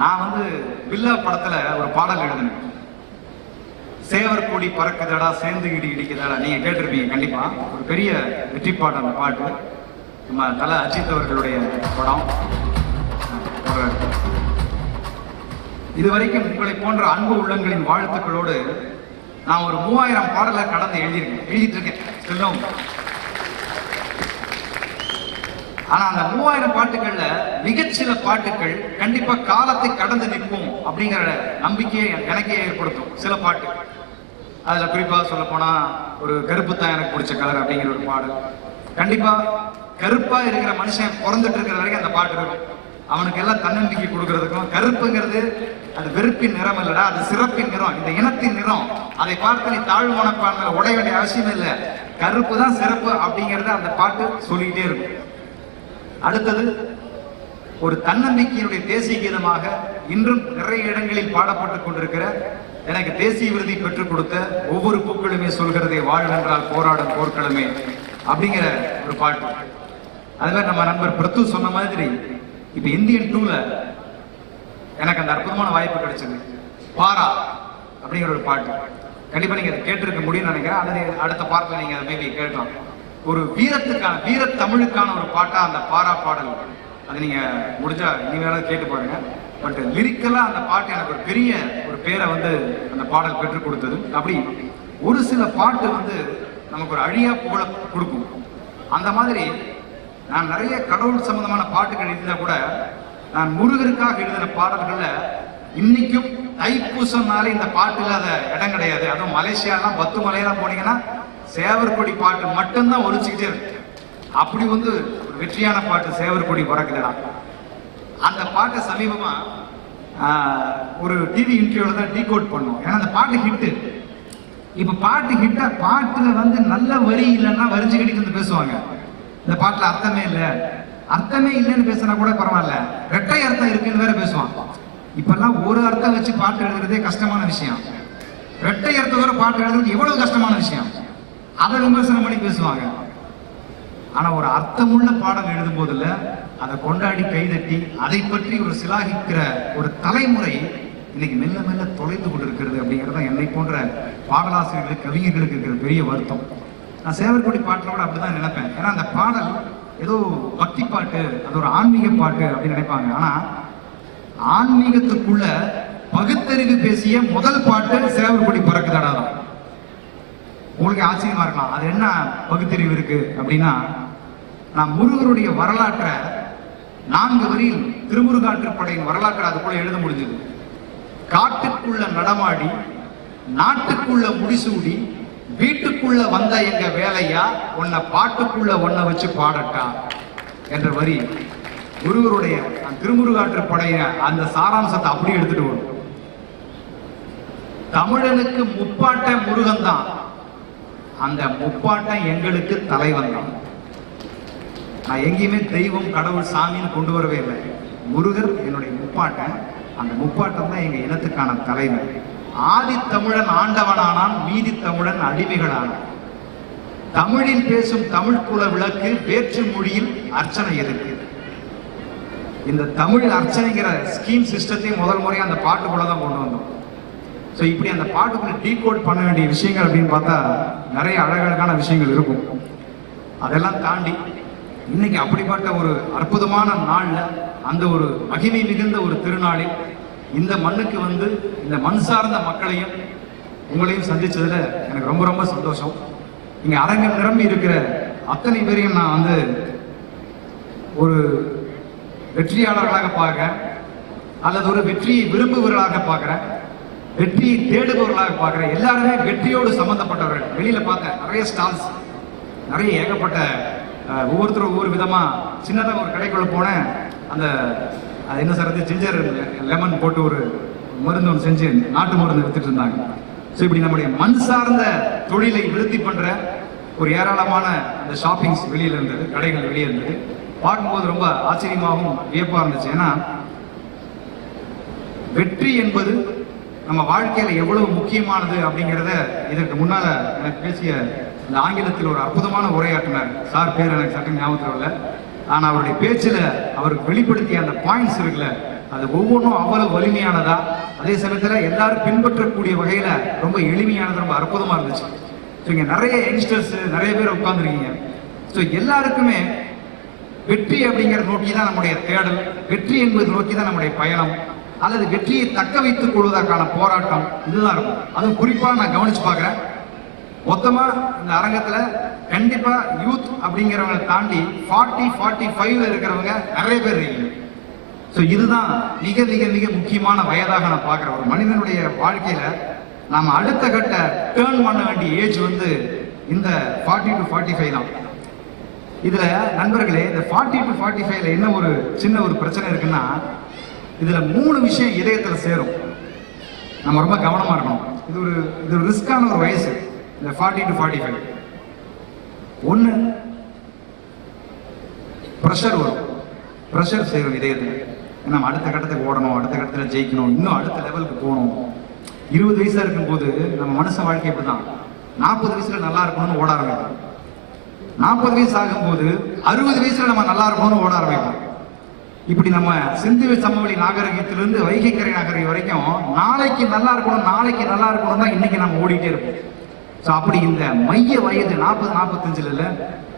நான் வந்து பில்லா படத்துல ஒரு பாடல் எழுதினேன், சேவர் கொடி பறக்குதடா சேர்ந்து இடி இடிக்குதடா. நீங்க கேட்டிருப்பீங்க கண்டிப்பா, ஒரு பெரிய வெற்றி பாட்டு அந்த பாட்டு. நம்ம தல அஜித் அவர்களுடைய படம். இதுவரைக்கும் உங்களை போன்ற அன்பு உள்ளங்களின் வாழ்த்துக்களோடு நான் ஒரு 3000 பாடலை கடந்து எழுதிட்டு இருக்கேன் செல்லும். ஆனா அந்த 3000 பாட்டுகள்ல மிகச்சில பாட்டுகள் கண்டிப்பா காலத்தை கடந்து நிற்கும் அப்படிங்கிற நம்பிக்கையை எனக்கே ஏற்படுத்தும். சில பாட்டு, அதுல குறிப்பா சொல்ல போனா ஒரு கருப்பு தான் எனக்கு பிடிச்ச கலர் அப்படிங்கிற ஒரு பாடல். கண்டிப்பா கருப்பா இருக்கிற மனுஷன் பிறந்துட்டு இருக்கிற வரைக்கும் அந்த பாட்டு இருக்கும். அவனுக்கு எல்லாம் தன்னம்பிக்கை கொடுக்கறதுக்கும், கருப்புங்கிறது அது வெறுப்பின் நிறம் இல்லடா, அது சிறப்பின் நிறம், இந்த இனத்தின் நிறம், அதை பார்த்து நீ தாழ்வு மனப்பான்மையில உடைய வேண்டிய அவசியம் இல்லை, கருப்பு தான் சிறப்பு அப்படிங்கறத அந்த பாட்டு சொல்லிக்கிட்டே இருக்கும். அடுத்தது ஒரு தன்னம்பிக்கையினுடைய தேசிய கீதமாக இன்றும் நிறைய இடங்களில் பாடப்பட்டுக் கொண்டிருக்கிற, எனக்கு தேசிய விருதை பெற்றுக் கொடுத்த ஒவ்வொரு பூக்களுமே சொல்கிறதே வாழ்வென்றால் போராடும் போர்க்களமே அப்படிங்கிற ஒரு பாட்டு. அதுவே நம்ம நண்பர் பிரத்து சொன்ன மாதிரி இப்ப இந்தியன் 2ல எனக்கு அந்த அற்புதமான வாய்ப்பு கிடைச்சது. பாரா அப்படிங்கிற ஒரு பாட்டு, கண்டிப்பா நீங்க அதை கேட்டிருக்க முடியும்னு நினைக்கிறேன். அல்லது அடுத்த பாட்டில் நீங்க அதை மேபி கேட்கலாம். ஒரு வீரத்துக்கான, வீர தமிழுக்கான ஒரு பாட்டா அந்த பாரா பாடல். அதை நீங்க முடிஞ்சா இனிமேலாவது கேட்டு பாருங்க. பட் லிரிக்கலா அந்த பாட்டு எனக்கு ஒரு பெரிய ஒரு பேரை வந்து அந்த பாடல் பெற்றுக் கொடுத்தது. அப்படி ஒரு சில பாட்டு வந்து நமக்கு ஒரு அழியா புகழ கொடுக்கும். அந்த மாதிரி நான் நிறைய கடவுள் சம்பந்தமான பாட்டுகள் எழுதினா கூட, நான் முருகருக்காக எழுதின பாடல்கள்ல இன்னைக்கும் தைப்பூசம்னாலே இந்த பாட்டு இல்லாத இடம் கிடையாது. அதுவும் மலேசியாலாம் 10 மலையெல்லாம் போனீங்கன்னா சேவர் கொடி பாட்டு மட்டும்தான் ஒலிச்சுக்கிட்டே இருக்கு. அப்படி வந்து ஒரு வெற்றியான பாட்டு சேவர் கொடி பறக்குதுடா. அந்த பாட்டை சமீபமா ஒரு டிவி இன்டர்வியூல தான் டீகோட் பண்ணோம். ஏன்னா அந்த பாட்டு ஹிட்டு. இப்ப பாட்டு ஹிட்டா, பாட்டுல வந்து நல்ல வரி இல்லைன்னா வரிஞ்சு கடிக்கிறது பேசுவாங்க. இந்த பாட்டுல அர்த்தமே இல்லை, அர்த்தமே இல்லைன்னு பேசினா கூட பரவாயில்ல, ரெட்டை அர்த்தம் இருக்குன்னு வேற பேசுவான். இப்பெல்லாம் ஒரு அர்த்தம் வச்சு பாட்டு எழுதுறதே கஷ்டமான விஷயம். ரெட்டை அர்த்தத்தோட பாட்டு எழுதுறது எவ்வளவு கஷ்டமான விஷயம். அதை விமர்சனம் பண்ணி பேசுவாங்க. ஆனா ஒரு அர்த்தமுள்ள பாடல் எழுதும் போதுல அதை கொண்டாடி கைதட்டி அதை பற்றி ஒரு சிலாகிக்கிற ஒரு தலைமுறை இன்னைக்கு மெல்ல மெல்ல தொலைந்து கொண்டிருக்கிறது. அப்படிங்கிறது என்னை போன்ற பாடலாசிரியர்களுக்கு, கவிஞர்களுக்கு இருக்கிற பெரிய வருத்தம். நான் சேவற்கொடி பாட்டோட அப்படிதான் நினைப்பேன். ஏன்னா அந்த பாடல் ஏதோ பக்தி பாட்டு, அது ஒரு ஆன்மீக பாட்டு அப்படின்னு நினைப்பாங்க. ஆனா ஆன்மீகத்துக்குள்ள பகுத்தறிவு பேசிய முதல் பாட்டு சேவற்கொடி பறக்குதடா தான். உங்களுக்கு ஆச்சரியமா இருக்கலாம், அது என்ன பகுத்தறிவு இருக்கு அப்படின்னா, நான் முருகருடைய வரலாற்றை 4 வரியில் திருமுருகாற்றுப்படையின் வரலாற்றை அதுக்குள்ள எழுத முடிஞ்சது. காட்டுக்குள்ள நடமாடி நாட்டுக்குள்ள முடிசூடி வீட்டுக்குள்ள வந்த எங்க வேலையா உன்னை பாட்டுக்குள்ள ஒன்ன வச்சு பாடட்டா என்ற வரி குருவருடைய திருமுருகாற்று படைய அந்த சாராம்சத்தை அப்படி எடுத்துட்டு வரும். தமிழனுக்கு முப்பாட்ட முருகன் தான், அந்த முப்பாட்டம் எங்களுக்கு தலைவன் தான். நான் எங்கேயுமே தெய்வம் கடவுள் சாமின்னு கொண்டு வரவே இல்லை. முருகர் என்னுடைய முப்பாட்டன், அந்த முப்பாட்டம் தான் எங்க இனத்துக்கான தலைவன். ஆதி தமிழன் ஆண்டவனானான், மீதி தமிழன் அடிமைகளானான். தமிழில் பேசும் தமிழ் குல விளக்கு வேற்று மொழியில் அர்ச்சனை எதுக்கு? இந்த தமிழ் அர்ச்சனைங்கிற ஸ்கீம் சிஸ்டத்தையும் முதல் முறையாக அந்த பாட்டுக்குள்ள தான் கொண்டு வந்தோம். ஸோ இப்படி அந்த பாட்டுக்குள்ள டீகோட் பண்ண வேண்டிய விஷயங்கள் அப்படின்னு பார்த்தா நிறைய அழகழகான விஷயங்கள் இருக்கும். அதெல்லாம் தாண்டி இன்னைக்கு அப்படிப்பட்ட ஒரு அற்புதமான நாள்ல, அந்த ஒரு மகிமை மிகுந்த ஒரு திருநாளில் இந்த மண்ணுக்கு வந்து இந்த மண் சார்ந்த மக்களையும் உங்களையும் சந்திச்சதுல எனக்கு ரொம்ப ரொம்ப சந்தோஷம். இங்க அரங்கம் நிரம்பி இருக்கிற அத்தனை பேரையும் நான் வந்து ஒரு வெற்றியாளர்களாக பார்க்கிறேன், அல்லது ஒரு வெற்றியை விரும்புபவர்களாக பார்க்கிறேன், வெற்றியை தேடுபவர்களாக பார்க்கிறேன். எல்லாருமே வெற்றியோடு சம்பந்தப்பட்டவர்கள். வெளியில பார்த்தேன் நிறைய ஸ்டால்ஸ், நிறைய ஏகப்பட்ட ஒவ்வொருத்தரும் ஒவ்வொரு விதமா. சின்னதாக ஒரு கடைக்குள்ள போனேன், அந்த அது என்ன சார் ஜிஞ்சர் லெமன் போட்டு ஒரு மருந்து ஒன்று செஞ்சு நாட்டு மருந்து வித்துட்டு இருந்தாங்க. ஸோ இப்படி நம்முடைய மண் சார்ந்த தொழிலை விருத்தி பண்ற ஒரு ஏராளமான அந்த ஷாப்பிங்ஸ் வெளியில இருந்தது, கடைகள் வெளியே இருந்தது. பார்க்கும்போது ரொம்ப ஆச்சரியமாகவும் வியப்பா இருந்துச்சு. ஏன்னா வெற்றி என்பது நம்ம வாழ்க்கையில எவ்வளவு முக்கியமானது அப்படிங்கிறத இதற்கு முன்னால எனக்கு பேசிய இந்த ஆங்கிலத்தில் ஒரு அற்புதமான உரையாற்றினார் சார், பேர் எனக்கு சட்டம் ஞாபகத்தில் இல்லை. ஆனா அவருடைய பேச்சுல அவருக்கு வெளிப்படுத்திய அந்த பாயிண்ட்ஸ் இருக்குல்ல, அது ஒவ்வொன்றும் அவ்வளவு வலிமையானதா, அதே சமயத்துல எல்லாரும் பின்பற்றக்கூடிய வகையில ரொம்ப எளிமையானது, ரொம்ப அற்புதமா இருந்துச்சு. ஸோ இங்க நிறைய யங்ஸ்டர்ஸ் நிறைய பேர் உட்கார்ந்துருக்கீங்க. ஸோ எல்லாருக்குமே வெற்றி அப்படிங்கிறத நோக்கி தான் நம்முடைய தேடல், வெற்றி என்பது நோக்கி தான் நம்முடைய பயணம், அல்லது வெற்றியை தக்க வைத்துக் கொள்வதற்கான போராட்டம் இதுதான் இருக்கும். அதுவும் குறிப்பா நான் கவனிச்சு பார்க்கிறேன், மொத்தமா இந்த அரங்கத்துல கண்டிப்பா யூத் அப்படிங்கிறவங்க தாண்டி 40-45 இருக்கிறவங்க நிறைய பேர் இருக்கீங்க. ஸோ இதுதான் மிக மிக மிக முக்கியமான வயதாக நான் பார்க்கிறேன். ஒரு மனிதனுடைய வாழ்க்கையில நாம அடுத்த கட்ட டேர்ன் பண்ண வேண்டிய ஏஜ் வந்து இந்த 40-45 தான். இதுல நண்பர்களே, இந்த 40-45ல என்ன ஒரு சின்ன ஒரு பிரச்சனை இருக்குன்னா, இதுல 3 விஷயம் இதயத்துல சேரும். நம்ம ரொம்ப கவனமா இருக்கணும். இது ஒரு ரிஸ்கான ஒரு வயசு இந்த 40-45. ஒண்ணு ப்ரெஷர் வரும், ப்ரெஷர் சேரும் இதயத்துல. நம்ம அடுத்த கட்டத்துக்கு ஓடணும், அடுத்த கட்டத்துல ஜெயிக்கணும், இன்னும் அடுத்த லெவலுக்கு போகணும். 20 வயசா இருக்கும்போது நம்ம மனுஷ வாழ்க்கை இப்படிதான். 40 வயசுல நல்லா இருக்கணும்னு ஓட ஆரம்பிக்கும். 40 வயசு ஆகும்போது 60 வயசுல நம்ம நல்லா இருக்கணும்னு ஓட ஆரம்பிக்கும். இப்படி நம்ம சிந்து சமவெளி நாகரிகத்திலிருந்து வைகைக்கரை நாகரிகம் வரைக்கும் நாளைக்கு நல்லா இருக்கணும், நாளைக்கு நல்லா இருக்கணும் தான் இன்னைக்கு நம்ம ஓடிட்டே இருப்போம். ஸோ அப்படி இந்த மைய வயது 40-45 இல்ல,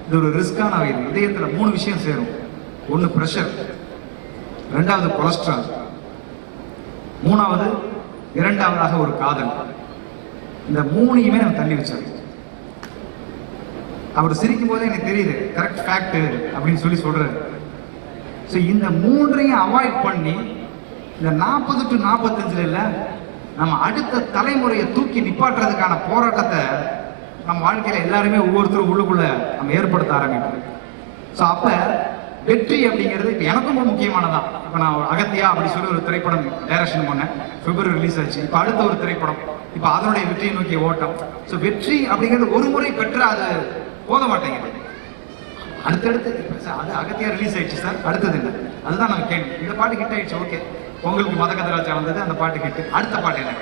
இது ஒரு ரிஸ்கான வயது. இதயத்துல 3 விஷயம் சேரும். ஒன்னு ப்ரெஷர், ரெண்டாவது கொலஸ்ட்ரால், மூணாவது இரண்டாவதாக ஒரு காதல். இந்த 3யுமே நம்ம தள்ளி வச்சாரு. அவர் சிரிக்கும் போதே எனக்கு தெரியுது கரெக்ட் ஃபேக்ட் அப்படின்னு சொல்லி சொல்றாரு. ஸோ இந்த 3ஐயும் அவாய்ட் பண்ணி இந்த 40-45 இல்ல, நம்ம அடுத்த தலைமுறையை தூக்கி நிப்பாட்டுறதுக்கான போராட்டத்தை நம்ம வாழ்க்கையில எல்லாருமே ஒவ்வொருத்தரும் உள்ளுக்குள்ள நம்ம ஏற்படுத்த ஆரம்பிப்போம். ஸோ அப்ப வெற்றி அப்படிங்கிறது இப்போ எனக்கும் ரொம்ப முக்கியமானதான். இப்போ நான் அகத்தியா அப்படி சொல்லி ஒரு திரைப்படம் டைரக்ஷன் பண்ணேன், பிப்ரவரி ரிலீஸ் ஆச்சு. இப்போ அடுத்த ஒரு திரைப்படம், இப்போ அதனுடைய வெற்றியை நோக்கிய ஓட்டம். ஸோ வெற்றி அப்படிங்கிறது ஒரு முறை பெற்று அது போத மாட்டேங்குது. அடுத்தடுத்து அது அகத்தியா ரிலீஸ் ஆயிடுச்சு சார், அடுத்தது என்ன? அதுதான் நம்ம கேள்வி. இந்த பாட்டு ஹிட் ஆயிடுச்சு, ஓகே, உங்களுக்கு மதகதராஜா வந்தது, அந்த பாட்டு ஹிட். அடுத்த பாட்டு என்ன?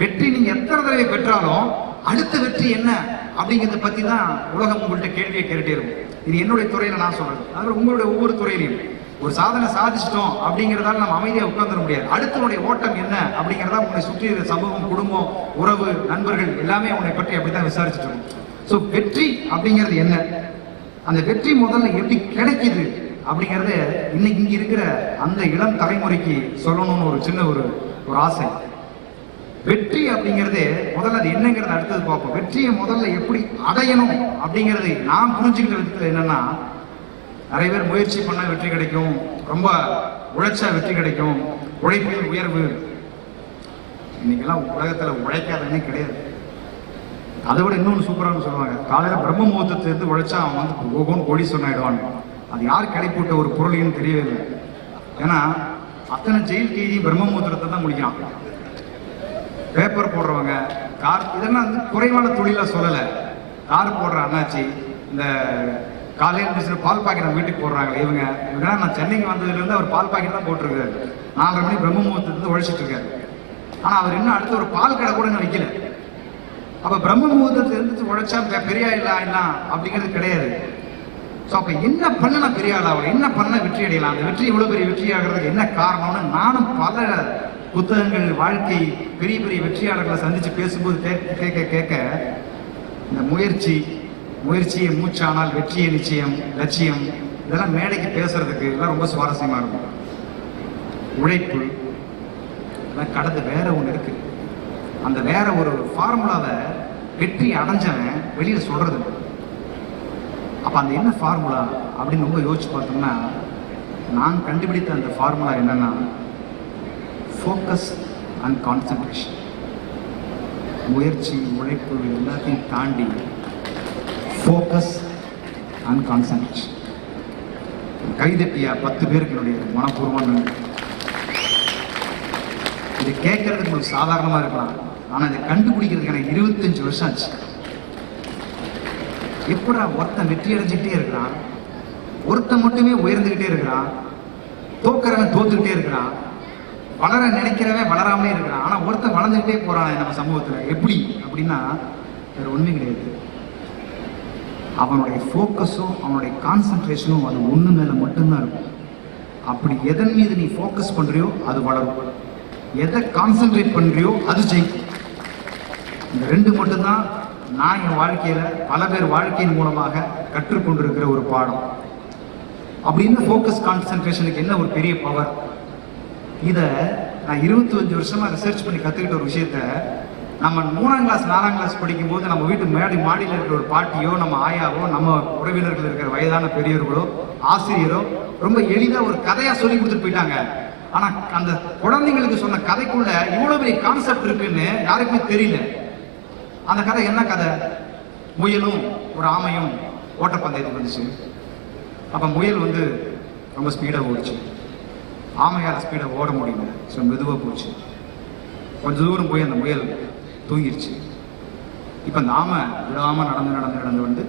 வெற்றி நீங்க எத்தனை தடவை பெற்றாலும் அடுத்த வெற்றி என்ன அப்படிங்கிறத பத்தி தான் உலகம் உங்கள்கிட்ட கேள்வியை கேட்டுட்டே இருக்கும். இது என்னுடைய துறையில நான் சொல்றது, அதனால உங்களுடைய ஒவ்வொரு துறையிலையும் ஒரு சாதனை சாதிச்சிட்டோம் அப்படிங்கிறதால நம்ம அமைதியாக உட்கார்ந்துட முடியாது. அடுத்தவனுடைய ஓட்டம் என்ன அப்படிங்கிறதா உங்களை சுற்றி இருக்கிற சமூகம், குடும்பம், உறவு, நண்பர்கள் எல்லாமே உன்னை பற்றி அப்படித்தான் விசாரிச்சுட்டு இருக்கும். ஸோ வெற்றி அப்படிங்கிறது என்ன, அந்த வெற்றி முதல்ல எப்படி கிடைக்குது அப்படிங்கறது இன்னைக்கு இங்க இருக்கிற அந்த இளம் தலைமுறைக்கு சொல்லணும்னு ஒரு சின்ன ஒரு ஆசை. வெற்றி அப்படிங்கிறது முதல்ல அது என்னங்கிறது அடுத்தது பார்ப்போம். வெற்றியை முதல்ல எப்படி அடையணும் அப்படிங்கிறது நான் புரிஞ்சுக்கிட்ட விதத்துல என்னன்னா, நிறைய பேர் முயற்சி பண்ணா வெற்றி கிடைக்கும், ரொம்ப உழைச்சா வெற்றி கிடைக்கும், உழைப்பில் உயர்வு. இன்னைக்கெல்லாம் உலகத்துல உழைக்காதவனே கிடையாது. அதை விட இன்னொன்று சூப்பரானு சொல்லுவாங்க, காலையில் பிரம்ம முகூர்த்தத்திலிருந்து உழைச்சா அவன் வந்து ஒவ்வொன்று கோடீஸ்வரன் ஆயிடுவான். அது யார் கிளப்பிவிட்ட ஒரு பொருளையும் தெரியவே இல்லை. ஏன்னா அத்தனை ஜெயில் கைதி பிரம்ம முகூர்த்தத்தை தான் முடிக்கிறான். பேப்பர் போடுறவங்க, கார், இதெல்லாம் வந்து குறைவான தொழிலாக சொல்லலை. கார் போடுற அண்ணாச்சி, இந்த காலையில் பிடிச்சிட்டு பால் பாக்கெட் நம்ம வீட்டுக்கு போடுறாங்க இவங்க. நான் சென்னைக்கு வந்ததுலேருந்து அவர் பால் பாக்கெட் தான் போட்டிருக்காரு. 4:30 மணி பிரம்ம முகூர்த்தத்துலேருந்து உழைச்சிட்டு இருக்காரு. ஆனால் அவர் இன்னும் அடுத்து ஒரு பால் கடை கூட இன்னும் வைக்கல. அப்போ பிரம்ம முகூர்த்தத்தை இருந்துச்சு உழைச்சா பெரிய ஆயிடலாம் அப்படிங்கிறது கிடையாது. ஸோ அப்போ என்ன பண்ணலாம் பெரிய ஆளாக, என்ன பண்ண வெற்றி அடையலாம், அந்த வெற்றி இவ்வளோ பெரிய வெற்றி ஆகிறதுக்கு என்ன காரணம்னு நானும் பல புத்தகங்கள், வாழ்க்கை, பெரிய பெரிய வெற்றியாளர்களை சந்தித்து பேசும்போது கேட்க கேட்க இந்த முயற்சியை மூச்சானால் வெற்றியை நிச்சயம், லட்சியம், இதெல்லாம் மேடைக்கு பேசுறதுக்கு இதெல்லாம் ரொம்ப சுவாரஸ்யமாக இருக்கும். உழைப்பு இதெல்லாம் கடந்து வேற ஒன்று இருக்கு. அந்த வேற ஒரு ஃபார்முலாவை வெற்றி அடைஞ்சவன் வெளியில் சொல்றது. அப்போ அந்த என்ன ஃபார்முலா அப்படின்னு ரொம்ப யோசிச்சு பார்த்தோம்னா, நான் கண்டுபிடித்த அந்த ஃபார்முலா என்னன்னா ஃபோக்கஸ் அண்ட் கான்சன்ட்ரேஷன். முயற்சி, உழைப்பு எல்லாத்தையும் தாண்டி ஃபோக்கஸ் அண்ட் கான்சன்ட்ரேஷன். கைதட்டியா 10 பேருக்கு என்னுடைய மனப்பூர்வமான நன்றி. இது கேட்கறதுக்கு உங்களுக்கு சாதாரணமாக இருக்கலாம், ஆனால் இதை கண்டுபிடிக்கிறதுக்கு எனக்கு 25 வருஷம் ஆச்சு. எப்படா ஒருத்தன் வெற்றி அடைஞ்சிக்கிட்டே இருக்கிறான், ஒருத்தன் மட்டுமே உயர்ந்துகிட்டே இருக்கிறான், தோக்கிறவன் தோத்துக்கிட்டே இருக்கிறான், வளர நினைக்கிறவன் வளராமலே இருக்கிறான், ஆனால் ஒருத்தன் வளர்ந்துக்கிட்டே போறான் நம்ம சமூகத்தில். எப்படி அப்படின்னா வேற ஒன்றும் கிடையாது. அவனுடைய ஃபோக்கஸும் அவனுடைய கான்சன்ட்ரேஷனும் அது ஒன்று மேலே மட்டும்தான் இருக்கும். அப்படி எதன் மீது நீ ஃபோக்கஸ் பண்ணுறியோ அது வளரும், எதை கான்சன்ட்ரேட் பண்ணுறியோ அது ஜெயிக்கும். இந்த ரெண்டு மட்டும்தான் நான் என் வாழ்க்கையில் பல பேர் வாழ்க்கையின் மூலமாக கற்றுக்கொண்டிருக்கிற ஒரு பாடம். அப்படின்னு ஃபோக்கஸ் கான்சன்ட்ரேஷனுக்கு என்ன ஒரு பெரிய பவர். இதை நான் 25 வருஷமாக ரிசர்ச் பண்ணி கற்றுக்கிட்ட ஒரு விஷயத்த நம்ம 3ஆம் கிளாஸ் 4ஆம் கிளாஸ் படிக்கும்போது நம்ம வீட்டு மாடியில் இருக்கிற ஒரு பாட்டியோ, நம்ம ஆயாவோ, நம்ம உறவினர்கள் இருக்கிற வயதான பெரியவர்களோ, ஆசிரியரோ ரொம்ப எளிதாக ஒரு கதையாக சொல்லி கொடுத்துட்டு போயிட்டாங்க. ஆனால் அந்த குழந்தைங்களுக்கு சொன்ன கதைக்குள்ள இவ்வளோ பெரிய கான்செப்ட் இருக்குன்னு யாருக்குமே தெரியல. அந்த கதை என்ன கதை? முயலும் ஒரு ஆமையும் ஓட்டப்பந்தயத்துக்கு வந்துச்சு. அப்போ முயல் வந்து ரொம்ப ஸ்பீடாக ஓடிச்சு, ஆமையால் ஸ்பீடாக ஓட முடியல. ஸோ மெதுவாக போச்சு. கொஞ்சம் தூரம் போய் அந்த முயல் தூங்கிடுச்சு. இப்போ அந்த ஆமை விடாமல் நடந்து வந்து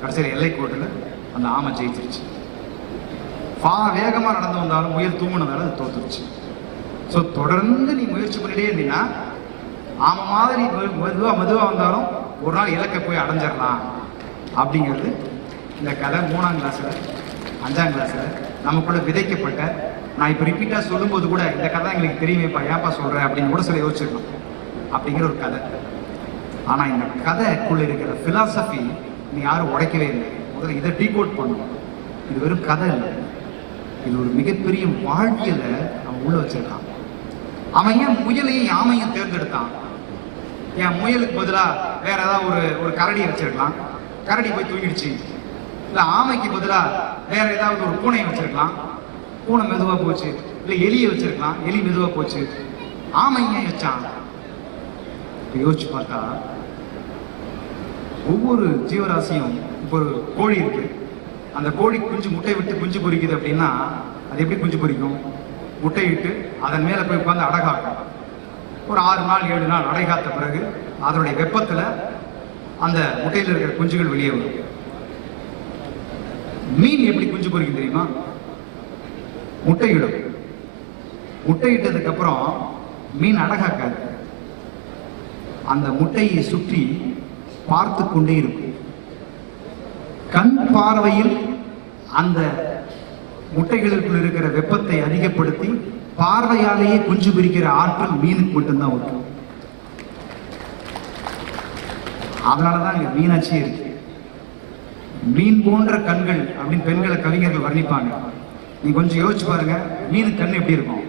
கடைசியில் எல்லைக்கோட்டில் அந்த ஆமை ஜெயிச்சிருச்சு. வேகமாக நடந்து வந்தாலும் முயல் தூங்கினதால அது தோத்துருச்சு. ஸோ தொடர்ந்து நீ முயற்சி பண்ணிட்டே இருந்தீங்கன்னா ஆமை மாதிரி மெதுவாக வந்தாலும் ஒரு நாள் இலக்கை போய் அடைஞ்சிடலாம் அப்படிங்கிறது இந்த கதை 3ஆம் கிளாஸில் 5ஆம் கிளாஸில் நமக்குள்ள விதைக்கப்பட்ட. நான் இப்போ ரிப்பீட்டாக சொல்லும்போது கூட இந்த கதை எங்களுக்கு தெரியுமேப்பா, ஏன்ப்பா சொல்கிறேன் அப்படின்னு கூட சில யோசிச்சிருக்கோம். அப்படிங்கிற ஒரு கதை. ஆனால் இந்த கதைக்குள்ள இருக்கிற ஃபிலாசபி நீ யாரும் உடைக்கவே இல்லை. முதல்ல இதை டீகோட் பண்ணணும். இது வெறும் கதை இல்லை, இது ஒரு மிகப்பெரிய வாழ்வியலை அவன் உள்ள வச்சிருக்கான். அவன் ஏன் முயலையும் யாமையும் தேர்ந்தெடுத்தான்? என் முயலுக்கு பதிலாக வேற ஏதாவது ஒரு கரடியை வச்சிருக்கலாம், கரடி போய் தூங்கிடுச்சு. இல்லை ஆமைக்கு பதிலாக வேற ஏதாவது ஒரு பூனையை வச்சிருக்கலாம், பூனை மெதுவாக போச்சு. இல்லை எலியை வச்சிருக்கலாம், எலி மெதுவாக போச்சு. ஆமை ஏன் வச்சான்? யோசிச்சு பார்த்தா ஒவ்வொரு ஜீவராசியும், இப்போ ஒரு கோழி இருக்கு, அந்த கோழி குஞ்சு முட்டை விட்டு குஞ்சு பொரிக்குது அப்படின்னா அது எப்படி குஞ்சு பொரிக்கும்? முட்டை விட்டு அதன் மேலே போய் உட்காந்து அடகாக்கும். ஒரு 6 நாள் 7 நாள் அடை காத்த பிறகு அதனுடைய வெப்பத்தில் அந்த முட்டையில் இருக்கிற குஞ்சுகள் வெளியே வரும். மீன் எப்படி குஞ்சு பொரிக்கும் தெரியுமா? முட்டையிடும். முட்டையிட்டதுக்கு அப்புறம் மீன் அடகாக்காது, அந்த முட்டையை சுற்றி பார்த்து கொண்டே இருக்கும். கண் பார்வையில் அந்த முட்டைகளுக்குள் இருக்கிற வெப்பத்தை அதிகப்படுத்தி பார்வையாலேயே குஞ்சு பிரிக்கிற ஆற்றல் மீனுக்கு மட்டும்தான் உண்டு. அதனாலதான் இங்க மீனாட்சியே இருக்கு. மீன் போன்ற கண்கள் அப்படின்னு பெண்களை கவிஞர்கள் வர்ணிப்பாங்க. நீ கொஞ்சம் யோசிச்சு பாருங்க, மீன் கண் எப்படி இருக்கும்?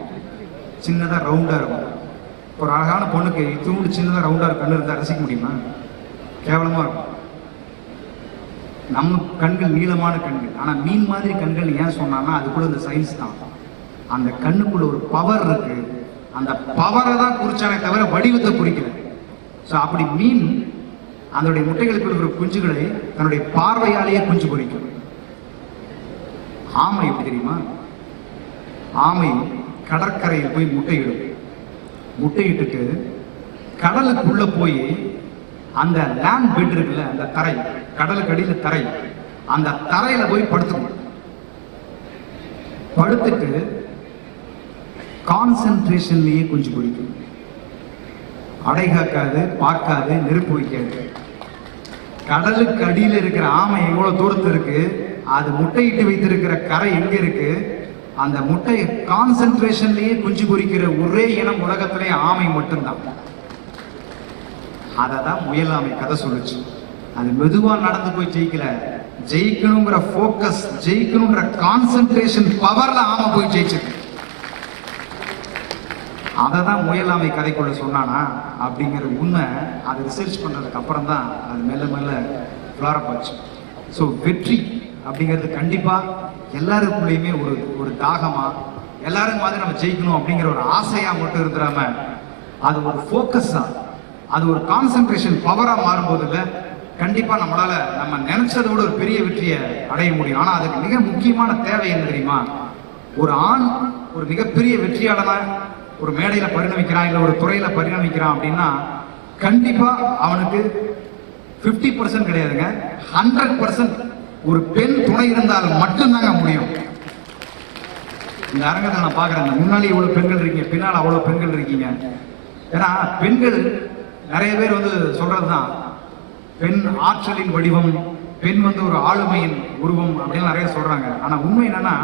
சின்னதா ரவுண்டா இருக்கும். ஒரு அழகான பொண்ணுக்கு தூண்டு சின்னதா ரவுண்டா கண்ணு இருந்தா ரசிக்க முடியுமா? கேவலமா இருக்கும். நம்ம கண்கள் நீளமான கண்கள், ஆனா மீன் மாதிரி கண்கள் ஏன் சொன்னான்னா அதுக்குள்ள இந்த சயின்ஸ் தான். அந்த கண்ணுக்குள்ள ஒரு பவர் இருக்கு, அந்த பவரை தான் குறிச்சானே தவிர வடிவத்தை குறிக்கல. ஸோ அப்படி மீன் அதனுடைய முட்டைகளுக்கு இருக்கிற குஞ்சுகளை தன்னுடைய பார்வையாலேயே குஞ்சு பொரிக்கும். ஆமை எப்படி தெரியுமா? ஆமை கடற்கரையில் போய் முட்டையிடும். முட்டையிட்டுட்டு கடலுக்குள்ள போய் அந்த லேண்ட் பெட் இருக்குல்ல, அந்த தரை, கடலுக்கு அடியில் தரை, அந்த தரையில போய் படுத்துக்கும். படுத்துட்டு கான்சென்ட்ரேஷன்லயே குஞ்சு பொரிக்கும். அடை காக்காது, பார்க்காது, நெருப்பு வைக்காது. கடலுக்கு அடியில் இருக்கிற ஆமை எவ்வளவு தூரத்து இருக்கு, அது முட்டையிட்டு வைத்திருக்கிற கரை எங்க இருக்கு, அந்த முட்டை கான்சென்ட்ரேஷன்லயே குஞ்சு பொரிக்கிற ஒரே இனம் உலகத்திலே ஆமை மட்டும்தான். அததான் முயல் ஆமை கதை சொல்லுச்சு. அது மெதுவா நடந்து போய் ஜெயிக்கல, ஜெயிக்கணுங்கிற போக்கஸ், ஜெயிக்கணுங்கிற கான்சென்ட்ரேஷன் பவர்ல ஆமை போய் ஜெயிச்சது. அததான் முயலாமை கதைக்குள்ள சொன்னானா அப்படிங்கிற உண்மை அதை ரிசர்ச் பண்றதுக்கு அப்புறம் தான் அது மெல்ல மெல்ல ஃப்ளாரப் ஆச்சு. ஸோ வெற்றி அப்படிங்கிறது கண்டிப்பா எல்லாருக்குள்ளேயுமே ஒரு ஒரு தாகமா, எல்லாரும் மாதிரி நம்ம ஜெயிக்கணும் அப்படிங்கிற ஒரு ஆசையா மட்டும் இருந்துடாம, அது ஒரு ஃபோக்கஸா, அது ஒரு கான்சென்ட்ரேஷன் பவரா மாறும்போது இல்லை, கண்டிப்பா நம்மளால நம்ம நினைச்சதை விட ஒரு பெரிய வெற்றியை அடைய முடியும். ஆனா அதுக்கு மிக முக்கியமான தேவை என்ன தெரியுமா? ஒரு ஆண் ஒரு மிகப்பெரிய வெற்றியாளனா ஒரு மேடையில பரிணமிக்கிறான், இல்ல ஒரு துறையில பரிணமிக்கிறான் அப்படின்னா கண்டிப்பா அவனுக்கு 50% கிடையாதுங்க, 100% ஒரு பெண் துணை இருந்தால் மட்டும்தாங்க முடியும். இந்த அரங்கத்தை நான் பாக்குறேன், முன்னாடி இவ்வளவு பெண்கள் இருக்கீங்க, பின்னால் அவ்வளவு பெண்கள் இருக்கீங்க. ஏன்னா பெண்கள் நிறைய பேர் வந்து சொல்றதுதான் பெண் ஆற்றலின் வடிவம், பெண் வந்து ஒரு ஆளுமையின் உருவம் அப்படின்னு நிறைய சொல்றாங்க. ஆனா உண்மை என்னன்னா,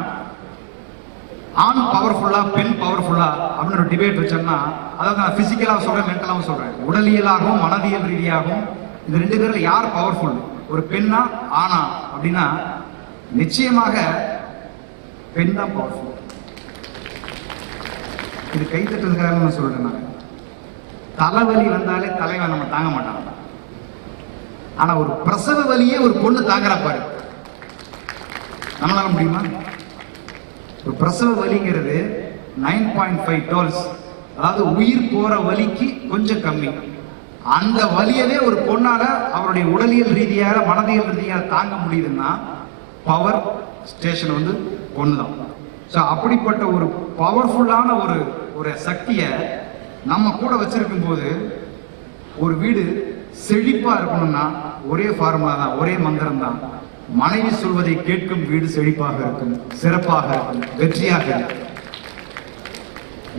ஆண் பவர்ஃபுல்லா பெண் பவர்ஃபுல்லா அப்படின்னு ஒரு டிபேட் வச்சோம்னா, அதாவது நான் பிசிக்கலாக சொல்றேன், மென்டலாகவும் சொல்றேன், உடலியலாகவும் மனதியல் ரீதியாகவும் இந்த ரெண்டு பேர்ல யார் பவர்ஃபுல், ஒரு பெண்ணா ஆணா அப்படின்னா நிச்சயமாக பெண் தான் பவர்ஃபுல். இது கை தட்டுறதுக்காக நான் சொல்றேன். நான் தலைவலி வந்தாலே தலைவன் நம்ம தாங்க மாட்டான். ஆனா ஒரு பிரசவ வலியே ஒரு பொண்ணு தாங்குறா பாரு, நம்மளால முடியுமா? ஒரு பிரசவ வலிங்கிறது 9.5 டோல்ஸ், அதாவது உயிர் போற வலிக்கு கொஞ்சம் கம்மி. அந்த வலியவே ஒரு பொண்ணால அவருடைய உடலியல் ரீதியாக மனதியல் ரீதியாக தாங்க முடியுதுன்னா பவர் ஸ்டேஷன் வந்து பொண்ணுதான். ஸோ அப்படிப்பட்ட ஒரு பவர்ஃபுல்லான ஒரு ஒரு சக்தியை நம்ம கூட வச்சிருக்கும் போது ஒரு வீடு செழிப்பா இருக்கணும்னா ஒரே ஃபார்முலா தான், ஒரே மந்திரம் தான். மனைவி சொல்வதை கேட்கும் வீடு செழிப்பாக இருக்கும், சிறப்பாக இருக்கும், வெற்றியாக இருக்கும்.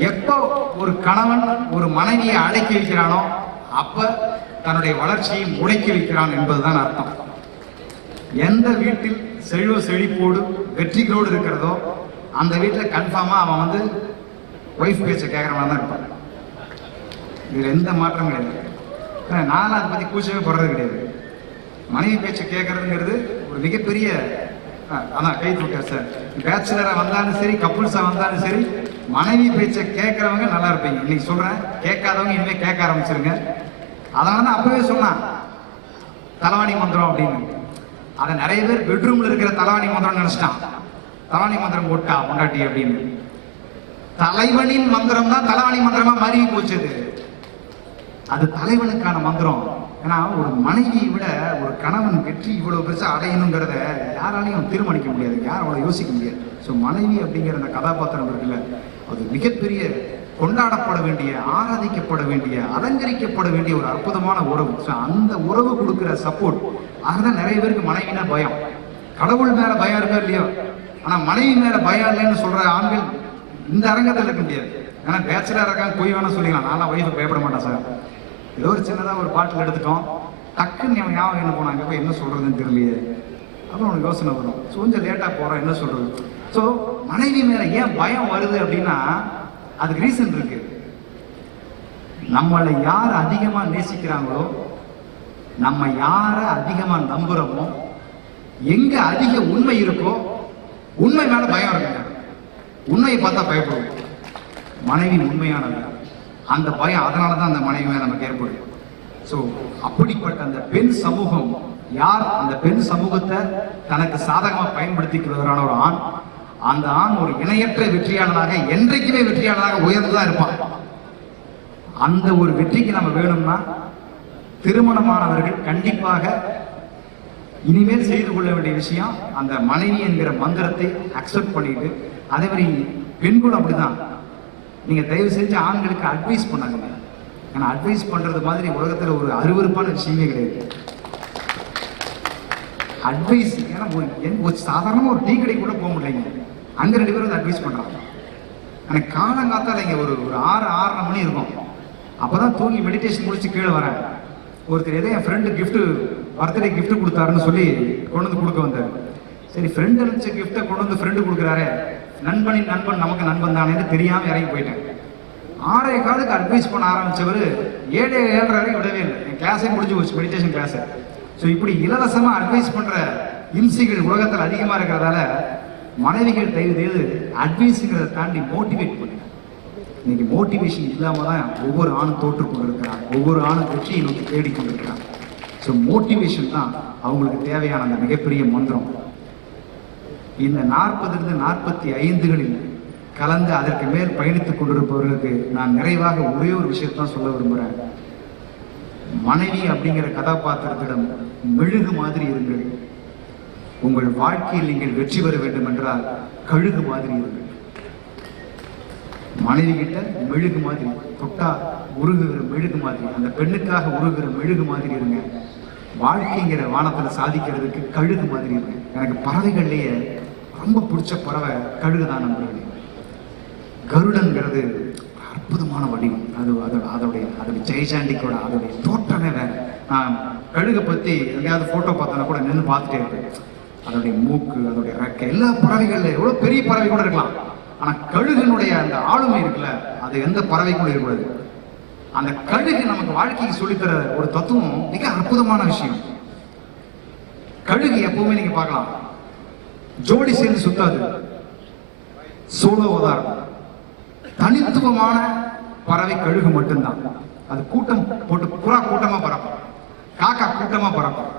எப்போ ஒரு கணவன் ஒரு மனைவியை அடக்கி வைக்கிறானோ அப்ப தன்னுடைய வளர்ச்சியை முடக்கி வைக்கிறான் என்பதுதான் அர்த்தம். எந்த வீட்டில் செழிவ செழிப்போடு வெற்றிகளோடு இருக்கிறதோ அந்த வீட்டில் கன்ஃபார்மா அவன் வந்து ஒய்ஃப் பேச்சை கேட்கறவன் தான் இருப்பான். இதுல எந்த மாற்றம் கிடையாது. நான் அதை பத்தி கூச்சவே போடுறது கிடையாது. மனைவி பேச்சை கேட்கறதுங்கிறது ஒரு மிகப்பெரிய, அதான் கை தூக்க சார், பேச்சுலரா வந்தாலும் சரி, கப்புள்ஸா வந்தாலும் சரி, மனைவி பேச்சை கேட்கறவங்க நல்லா இருப்பீங்க. இன்னைக்கு சொல்றேன், கேட்காதவங்க இனிமே கேட்க ஆரம்பிச்சிருங்க. அதனால தான் அப்பவே சொன்னான் தலவாணி மந்திரம் அப்படின்னு. அதை நிறைய பேர் பெட்ரூம்ல இருக்கிற தலவாணி மந்திரம் நினைச்சிட்டான். தலவாணி மந்திரம் போட்டா பொண்டாட்டி அப்படின்னு. தலைவனின் மந்திரம் தான் தலவாணி மந்திரமா மாறி போச்சு. அது தலைவனுக்கான மந்திரம். ஏன்னா ஒரு மனைவியை விட ஒரு கணவன் வெற்றி இவ்வளவு பெருசா அடையணுங்கிறத யாராலையும் தீர்மானிக்க முடியாது, யாரும் அவ்வளவு யோசிக்க முடியாது. ஸோ மனைவி அப்படிங்கிற அந்த கதாபாத்திரம் இருக்குல்ல, அது மிகப்பெரிய கொண்டாடப்பட வேண்டிய, ஆராதிக்கப்பட வேண்டிய, அலங்கரிக்கப்பட வேண்டிய ஒரு அற்புதமான உறவு. ஸோ அந்த உறவு கொடுக்குற சப்போர்ட். அதுதான் நிறைய பேருக்கு மனைவினா பயம். கடவுள் மேல பயம் இருக்கா இல்லையோ, ஆனா மனைவி மேல பயம் இல்லைன்னு சொல்ற ஆண்கள் இந்த அரங்கத்தில் இருக்க முடியாது. ஏன்னா பேச்சுலர் இருக்காங்க, போய் வேணா சொல்லிக்கலாம், நான் ஒய்ஃபை பயப்பட மாட்டேன் சார். ஏதோ ஒரு சின்னதாக ஒரு பாட்டில் எடுத்துட்டோம், டக்குன்னு அவன் ஞாபகம் என்ன போனாங்க, போய் என்ன சொல்றதுன்னு தெரியலையே, அப்புறம் உனக்கு யோசனை வரும். ஸோ கொஞ்சம் லேட்டாக போகிறோம், என்ன சொல்றது. ஸோ மனைவி மேலே ஏன் பயம் வருது அப்படின்னா அதுக்கு ரீசன் இருக்கு. நம்மளை யார் அதிகமாக நேசிக்கிறாங்களோ, நம்ம யாரை அதிகமாக நம்புகிறோமோ, எங்க அதிக உண்மை இருக்கோ உண்மை மேலே பயம் இருக்குங்க. உண்மையை பார்த்தா பயப்படுவோம். மனைவி உண்மையானது, அந்த பயம் அதனால தான் அந்த மனைவி மேல நமக்கு ஏற்படுது. ஸோ அப்படிப்பட்ட அந்த பெண் சமூகம் யார், அந்த பெண் சமூகத்தை தனக்கு சாதகமாக பயன்படுத்திக்கிறவரான ஒரு ஆண், அந்த ஆண் ஒரு இணையற்ற வெற்றியாளனாக, என்றைக்குமே வெற்றியாளனாக உயர்ந்துதான் இருப்பான். அந்த ஒரு வெற்றிக்கு நம்ம வேணும்னா திருமணமானவர்கள் கண்டிப்பாக இனிமேல் செய்து கொள்ள வேண்டிய விஷயம் அந்த மனைவி என்கிற மந்திரத்தை அக்செப்ட் பண்ணிட்டு, அதே மாதிரி பெண்களும் அப்படிதான். நீங்க தயவு செஞ்சு ஆண்களுக்கு அட்வைஸ் பண்ணாங்க. ஏன்னா அட்வைஸ் பண்றது மாதிரி உலகத்துல ஒரு அருவருப்பான விஷயமே கிடையாது. அட்வைஸ் ஏன்னா ஒரு சாதாரணமா ஒரு டீ கடை கூட போக முடியலைங்க, அங்க 2 பேரும் வந்து அட்வைஸ் பண்றாங்க. எனக்கு காலங்காத்தால இங்க ஒரு 6-6:30 மணி இருக்கும். அப்பதான் தூங்கி மெடிடேஷன் முடிச்சு கீழே வரேன். ஒருத்தர் ஏதோ என் ஃப்ரெண்டு கிஃப்ட், பர்த்டே கிஃப்ட் கொடுத்தாருன்னு சொல்லி கொண்டு வந்து கொடுக்க வந்தார். சரி, ஃப்ரெண்டு நினைச்ச கிஃப்டை கொண்டு வந்து ஃப்ரெண்டு கொடுக்குறாரு, நண்பனின் நண்பன் நமக்கு நண்பன் தானேன்னு தெரியாம இறங்கி போயிட்டேன். 6:15 அட்வைஸ் பண்ண ஆரம்பிச்சவர் 7-7:30 வரைக்கும் விடவே இல்லை. என் கிளாஸே முடிஞ்சு போச்சு, மெடிடேஷன் கிளாஸ். ஸோ இப்படி இலவசமா அட்வைஸ் பண்ற இம்சைகள் உலகத்தில் அதிகமா இருக்கிறதால மனைவிகள் தயவு செய்து அட்வைஸுங்கிறத தாண்டி மோட்டிவேட் பண்ணு. இன்னைக்கு மோட்டிவேஷன் இல்லாம தான் ஒவ்வொரு ஆணும் தோற்று கொண்டிருக்கிறான், ஒவ்வொரு ஆணும் வெற்றியை நோக்கி தேடிக்கொண்டிருக்கிறான். ஸோ மோட்டிவேஷன் தான் அவங்களுக்கு தேவையான அந்த மிகப்பெரிய மந்திரம். இந்த 40-45களில் கலந்து அதற்கு மேல் பயணித்துக் கொண்டிருப்பவர்களுக்கு நான் நிறைவாக ஒரே ஒரு விஷயத்தான் சொல்ல விரும்புகிறேன். மனைவி அப்படிங்கிற கதாபாத்திரத்திடம் மெழுகு மாதிரி இருங்கள். உங்கள் வாழ்க்கையில் நீங்கள் வெற்றி பெற வேண்டும் என்றால் கழுகு மாதிரி இருங்கள். மனைவி கிட்ட மெழுகு மாதிரி, தொட்டா உருகுகிற மெழுகு மாதிரி, அந்த பெண்ணுக்காக உருகுகிற மெழுகு மாதிரி இருங்க. வாழ்க்கைங்கிற வானத்துல சாதிக்கிறதுக்கு கழுகு மாதிரி இருங்க. எனக்கு பறவைகள்லயே ரொம்ப பிடிச்ச பறவை கழுகு தான் நண்பர்களே. கருடன்கிறது அற்புதமான வடிவம். அதோடைய ஜெய்சாண்டிக்கோட அதோடைய தோற்றமே வேற. நான் கழுகை பத்தி எங்கேயாவது போட்டோ பார்த்தோன்னா கூட நின்று பார்த்துட்டே இருப்பேன். அதோடைய மூக்கு, அதோடைய ரெக்கை, எல்லா பறவைகள்ல எவ்வளவு பெரிய பறவை கூட இருக்கலாம், ஆனா கழுகனுடைய அந்த ஆளுமை இருக்குல்ல, அது எந்த பறவைக்கும் இருக்கக்கூடாது. அந்த கழுகு நமக்கு வாழ்க்கைக்கு சொல்லித்தர ஒரு தத்துவம் மிக அற்புதமான விஷயம். கழுகு எப்பவுமே நீங்க பார்க்கலாம், ஜோடி சேர்ந்து சுத்தாது, சோலோவா இருக்கும். தனித்துவமான பறவை கழுகு மட்டும்தான். அது கூட்டம் போட்டு புறா கூட்டமா பறக்கும், காக்கா கூட்டமா பறக்கும்,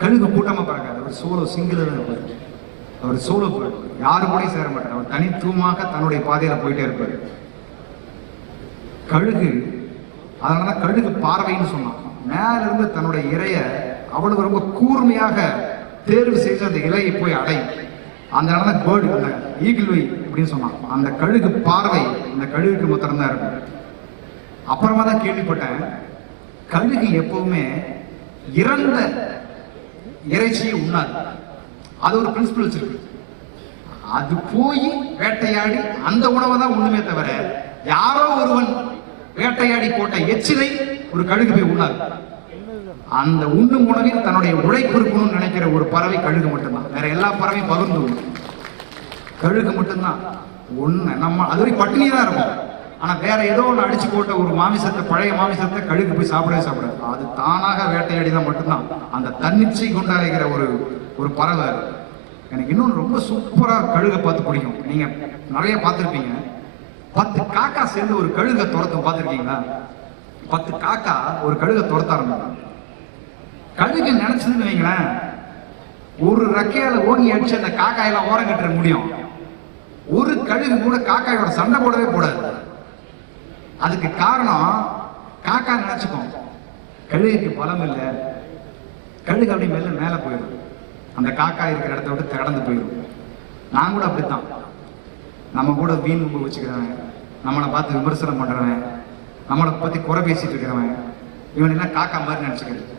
கழுகு கூட்டமா பறக்காது. அவர் சோலோ சிங்கிள் தான் இருப்பார். அவர் சோலோ போய் யாரு கூட சேர மாட்டார். அவர் தனித்துவமாக தன்னுடைய பாதையில போயிட்டே இருப்பார். கழுகு, அதனாலதான் கழுகு பார்வைன்னு சொன்னான். மேல இருந்து தன்னுடைய இரைய அவ்வளவு ரொம்ப கூர்மையாக தேர்வு செய்து அந்த இலையை போய் அடையும். அந்த பேர்டு, அந்த ஈகிள் வை அப்படின்னு சொன்னான். அந்த கழுகு பார்வை அந்த கழுகுக்கு மாத்திரம்தான் இருக்கும். அப்புறமா தான் கேள்விப்பட்டேன், கழுகு எப்பவுமே இறந்த இறைச்சியை உண்ணாது. அது ஒரு பிரின்சிபல் வச்சிருக்கு. அது போய் வேட்டையாடி அந்த உணவை தான் உண்ணுமே தவிர யாரோ ஒருவன் வேட்டையாடி போட்ட எச்சிலை ஒரு கழுகு போய் உண்ணாது. அந்த உண்ணும் உணவில் தன்னுடைய உழைப்பு இருக்கணும்னு நினைக்கிற ஒரு பறவை கழுகு மட்டும்தான். வேற எல்லா பறவையும் பகிர்ந்து உண்ணும். கழுகு மட்டும்தான் ஒண்ணு. நம்ம அது வரைக்கும் பட்டினி தான் இருக்கும். ஆனா வேற ஏதோ ஒன்று அடிச்சு போட்ட ஒரு மாமிசத்தை, பழைய மாமிசத்தை கழுகு போய் சாப்பிடாது. அது தானாக வேட்டையாடி தான் மட்டும்தான் அந்த தன்னிச்சை கொண்டாடுகிற ஒரு பறவை. எனக்கு இன்னொன்று ரொம்ப சூப்பரா கழுகை பார்த்து பிடிக்கும். நீங்க நிறைய பார்த்துருப்பீங்க. 10 காக்கா சேர்ந்து ஒரு கழுகை துரத்தும், பார்த்துருக்கீங்களா? 10 காக்கா ஒரு கழுகை துரத்த ஆரம்பிக்கும். கழுகு நினைச்சதுன்னு வைங்களேன், ஒரு ரெக்கையால ஓங்கி அடிச்சு அந்த காக்காயெல்லாம் ஓரம் கட்ட முடியும். ஒரு கழுகு கூட காக்காயோட சண்டை போடவே கூடாது. அதுக்கு காரணம், காக்கா நினைச்சுக்கும் கழுகுக்கு பலம் இல்லை, கழுகு அப்படி மெல்ல மேல போயிடும், அந்த காக்கா இருக்கிற இடத்த விட்டு கடந்து போயிடும். நான் கூட அப்படித்தான். நம்ம கூட வீண் உப்பு வச்சுக்கிறவன், நம்மளை பார்த்து விமர்சனம் பண்றவன், நம்மளை பத்தி குறை பேசிட்டு இருக்கிறவன், இவன் எல்லாம் காக்கா மாதிரி நினைச்சுக்கிறது.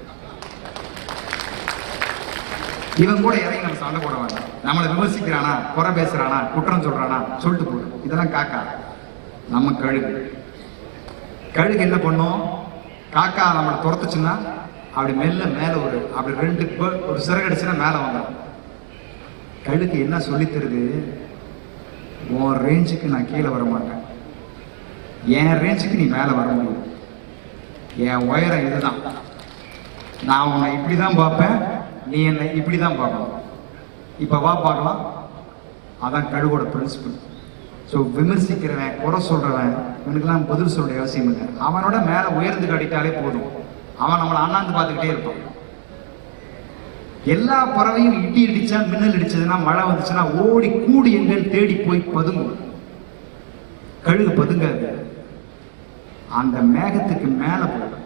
இவன் கூட இறங்கி நம்ம சண்டை போட வேண்டாம். நம்மளை விமர்சிக்கிறானா, குறை பேசுறானா, குற்றம் சொல்றானா சொல்லிட்டு போடும். இதெல்லாம் காக்கா. நம்ம கழுகு. கழுகு என்ன பண்ணும், காக்கா நம்மளை துரத்துச்சுன்னா அப்படி மெல்ல மேல அப்படி 2 ஒரு சிறகடிச்சுன்னா மேல வந்துடும். கழுகு என்ன சொல்லி தருது, உன் ரேஞ்சுக்கு நான் கீழே வர மாட்டேன், என் ரேஞ்சுக்கு நீ மேல வர முடியும், என் உயரம் இதுதான், நான் உன்னை இப்படிதான் பார்ப்பேன், நீ என்னை இப்படிதான் பார்க்கணும், இப்ப வா பார்க்கலாம். அதான் கழுகோட பிரின்சிபல். ஸோ விமர்சிக்கிறவன், குறை சொல்றவன், இவனுக்கெல்லாம் பதில் சொல்ற அவசியம் இல்லை. அவனோட மேல உயர்ந்து கட்டிட்டாலே போதும், அவன் நம்மளை அண்ணாந்து பார்த்துக்கிட்டே இருப்பான். எல்லா பறவையும் இடி இடிச்சா, மின்னல் இடிச்சதுன்னா, மழை வந்துச்சுன்னா ஓடி கூடி எங்கள் தேடி போய் பதுங்கும். கழுகு பதுங்காது, அந்த மேகத்துக்கு மேல போகும்.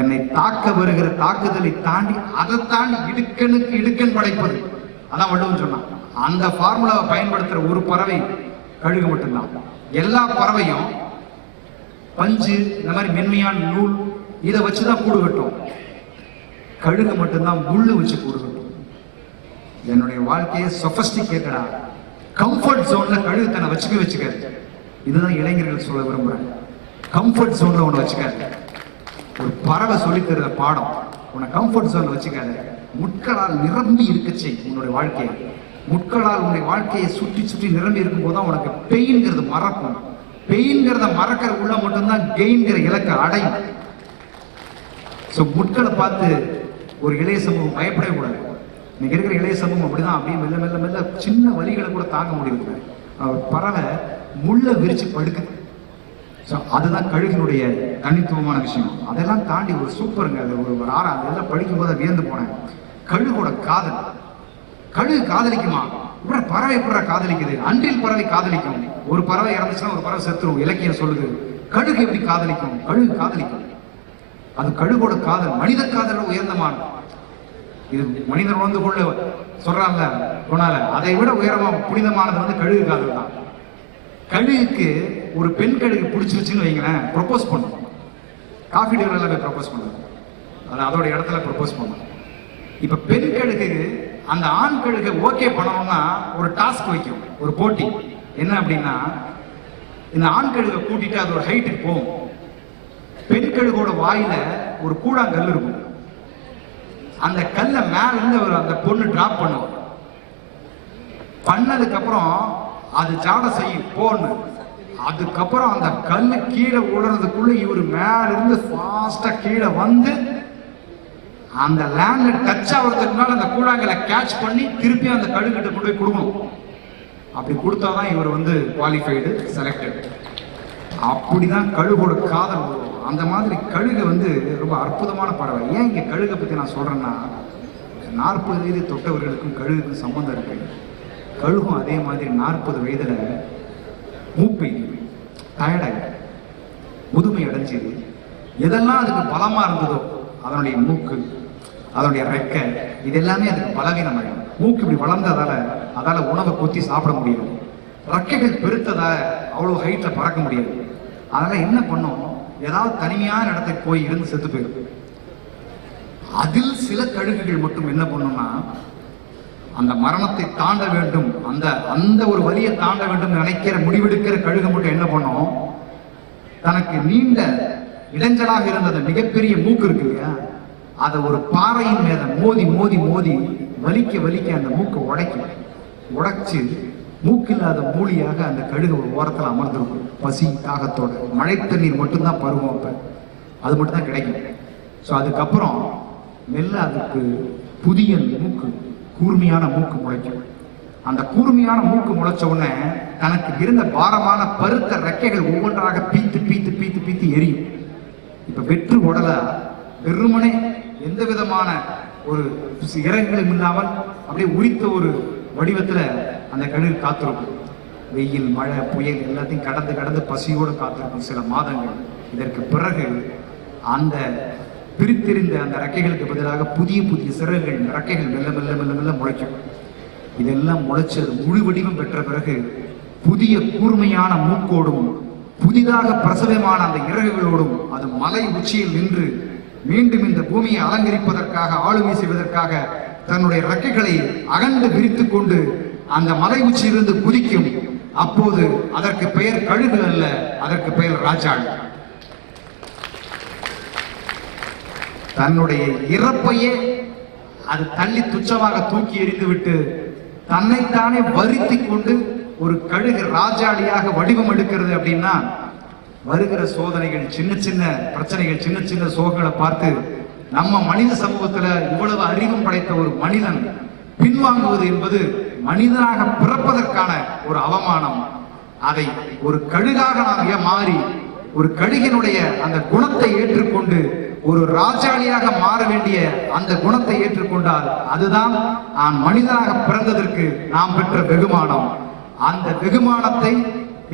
என்னை தாக்க வருகிற தாக்குதலை தாண்டி அதை தாண்டி இடுக்கனுக்கு இடுக்கன் படைப்பது. அதான் வள்ளுவன் சொன்னான். அந்த ஃபார்முலாவை பயன்படுத்துற ஒரு பறவை கழுகு மட்டும்தான். எல்லா பறவையும் பஞ்சு இந்த மாதிரி மென்மையான நூல் இதை வச்சுதான் கூடு கட்டும். கழுகு மட்டும்தான் முள்ளு வச்சு கூடு கட்டும். என்னுடைய வாழ்க்கையை சொபஸ்டிகேட்டடா கம்ஃபர்ட் ஜோன்ல கழுகு தன்னை வச்சுக்காது. இதுதான் இளைஞர்கள் சொல்ல விரும்புறேன். கம்ஃபர்ட் ஜோன்ல உன்னை வச்சுக்காது. ஒரு பறவை சொல்லித் தருற பாடம் உன்னை கம்ஃபர்ட் ஜோன்ல வச்சுக்காது. முட்களால் நிரம்பி இருக்கச்சே உன்னுடைய வாழ்க்கையை. முட்களால் உன்னுடைய வாழ்க்கையை சுற்றி சுற்றி நிரம்பி இருக்கும் போதுதான் உனக்கு பெயின்ங்கிறது மறக்கும். பெயின்ங்கிறத மறக்கிற உள்ள மட்டும்தான் கெயின்கிற இலக்கை அடையும். ஸோ முட்களை பார்த்து ஒரு இளைய சமூகம் பயப்படவே கூடாது. இன்னைக்கு இருக்கிற இளைய சமூகம் அப்படிதான். அப்படியே மெல்ல மெல்ல மெல்ல சின்ன வலிகளை கூட தாங்க முடியல. பறவை முள்ள விரிச்சு படுக்குது. ஸோ அதுதான் கழுகினுடைய தனித்துவமான விஷயம். அதெல்லாம் தாண்டி ஒரு சூப்பருங்க. அது ஒரு ஆறாம் அதெல்லாம் படிக்கும் போது வியந்து போனேன். கழுகோட காதல். கழுகு காதலிக்குமா? இப்ப பறவை எப்படி காதலிக்குது? அன்றில் பறவை காதலிக்கும். ஒரு பறவை இறந்துச்சுன்னா ஒரு பறவை செத்துரும். இலக்கியம் சொல்லுது. கழுகு எப்படி காதலிக்கும்? கழுகு காதலிக்கும். அது கழுகோட காதல் மனித காதல உயர்ந்தமான. இது மனிதன் வந்து கொள்ள சொல்றாங்க கொண்டால அதை விட உயரமா புனிதமானது வந்து கழுகு காதல் தான். கழுகுக்கு ஒரு பெண் கழுகு பிடிச்சிருச்சுன்னு வைங்களேன், ப்ரொபோஸ் பண்ணும். காஃபி டேபிள்ல போய் ப்ரொபோஸ் பண்ணும். அது அதோட இடத்துல ப்ரொபோஸ் பண்ணும். இப்ப பெண் கழுகு அந்த ஆண் கழுகை ஓகே பண்ணணும்னா ஒரு டாஸ்க் வைக்கும், ஒரு போட்டி. என்ன அப்படின்னா, இந்த ஆண் கழுகை கூட்டிட்டு அது ஒரு ஹைட்டுக்கு போகும். பெண் கழுகோட வாயில ஒரு கூழாங்கல் இருக்கும். அந்த கல்லை மேல இருந்து அந்த பொண்ணு டிராப் பண்ணும். பண்ணதுக்கு அப்புறம் அது ஜாட செய்யும் போன்னு. அதுக்கப்புறம் அந்த கல்லு கீழே விடுறதுக்குள்ள இவரு மேல இருந்து ஃபாஸ்டா கீழே வந்து அந்த லேண்ட்ல டச் ஆகிறதுக்கு முன்னால அந்த கூழாங்கலை கேட்ச் பண்ணி திருப்பி அந்த கழுகிட்ட கொண்டு போய் கொடுக்கணும். அப்படி கொடுத்தாதான் இவர் வந்து குவாலிஃபைடு, செலக்டட். அப்படிதான் கழுகோட காதல் வரும். அந்த மாதிரி கழுகு வந்து ரொம்ப அற்புதமான பறவை. ஏன் இங்க கழுகை பத்தி நான் சொல்றேன்னா, 40 வயது தொட்டவர்களுக்கும் கழுகுக்கும் சம்பந்தம் இருக்கு. கழுகும் அதே மாதிரி 40 வயதுல மூப்பை டயர்டாகி முதுமை அடைஞ்சு எதெல்லாம் அதுக்கு பலமா இருந்ததோ அதனுடைய மூக்கு, அதனுடைய ரெக்கை, இது எல்லாமே அதுக்கு பலவீனமாயிடும். மூக்கு இப்படி வளர்ந்ததால அதால உணவை கொத்தி சாப்பிட முடியாது. ரெக்கைகள் பெருத்ததால அவ்வளவு ஹைட்ல பறக்க முடியாது. அதனால என்ன பண்ணும், ஏதாவது தனிமையான இடத்துக்கு போய் இருந்து செத்து போயிடும். அதில் சில கழுகுகள் மட்டும் என்ன பண்ணும்னா, அந்த மரணத்தை தாண்ட வேண்டும், அந்த ஒரு வலியை தாண்ட வேண்டும் நினைக்கிற முடிவெடுக்கிற கழுகு மட்டும் என்ன பண்ணும், தனக்கு நீண்ட இடைஞ்சலாக இருந்தது மிகப்பெரிய மூக்கு இருக்கு இல்லையா, அதை ஒரு பாறையின் மேல மோதி மோதி மோதி வலிக்க வலிக்க அந்த மூக்கை உடைச்சு மூக்கில்லாத மூலியாக அந்த கழுகு ஒரு ஓரத்தில் அமர்ந்திருக்கும். பசி தாகத்தோட மழை தண்ணீர் மட்டும்தான் பருவம், அப்ப அது மட்டும் தான் கிடைக்கும். ஸோ அதுக்கப்புறம் மெல்ல அதுக்கு புதிய மூக்கு, கூர்மையான மூக்கு முளைக்கும். அந்த கூர்மையான மூக்கு முளைச்ச உடனே தனக்கு இருந்த பாரமான பருத்த ரெக்கைகள் ஒவ்வொன்றாக பீத்து பீத்து பீத்து பீத்து எரியும். இப்ப வெற்று உடல வெறுமனே எந்த விதமான ஒரு இறங்களும் இல்லாமல் அப்படியே உரித்த ஒரு வடிவத்துல அந்த கழுகு காத்திருக்கும். வெயில், மழை, புயல் எல்லாத்தையும் கடந்து கடந்து பசியோடு காத்திருக்கும் சில மாதங்கள். இதற்கு பிறகு அந்த பிரித்திருந்த அந்த ரெக்கைகளுக்கு பதிலாக புதிய புதிய சிறகுகள், ரெக்கைகள் மெல்ல மெல்ல மெல்ல மெல்ல முளைக்கும். இதெல்லாம் முளைச்சது முழு வடிவம் பெற்ற பிறகு புதிய கூர்மையான மூக்கோடும் புதிதாக பிரசவமான அந்த இறகுகளோடும் அது மலை உச்சியில் நின்று மீண்டும் இந்த பூமியை அலங்கரிப்பதற்காக, ஆளுமை செய்வதற்காக தன்னுடைய ரெக்கைகளை அகண்டு விரித்துக் கொண்டு அந்த மலை உச்சியிலிருந்து குதிக்கும். அப்போது அதற்கு பெயர் கழுகு அல்ல, அதற்கு பெயர் ராஜாள். தன்னுடைய இறப்பையே அது தள்ளி துச்சமாக தூக்கி எறிந்துவிட்டு தன்னைத்தானே வருத்தி கொண்டு ஒரு கழுகு ராஜாளியாக வடிவம் எடுக்கிறது. அப்படின்னா வருகிற சோதனைகள், சின்ன சின்ன பிரச்சனைகள், சின்ன சின்ன சோகங்களை பார்த்து நம்ம மனித சமூகத்துல இவ்வளவு அறிவும் படைத்த ஒரு மனிதன் பின்வாங்குவது என்பது மனிதனாக பிறப்பதற்கான ஒரு அவமானம். அதை ஒரு கழுகாக நாம் மாறி ஒரு கழுகினுடைய அந்த குணத்தை ஏற்றுக்கொண்டு ஒரு ராஜாளியாக மாற வேண்டிய அந்த குணத்தை ஏற்றுக்கொண்டால் அதுதான் நான் மனிதனாக பிறந்ததற்கு நாம் பெற்ற வெகுமானம். அந்த வெகுமானத்தை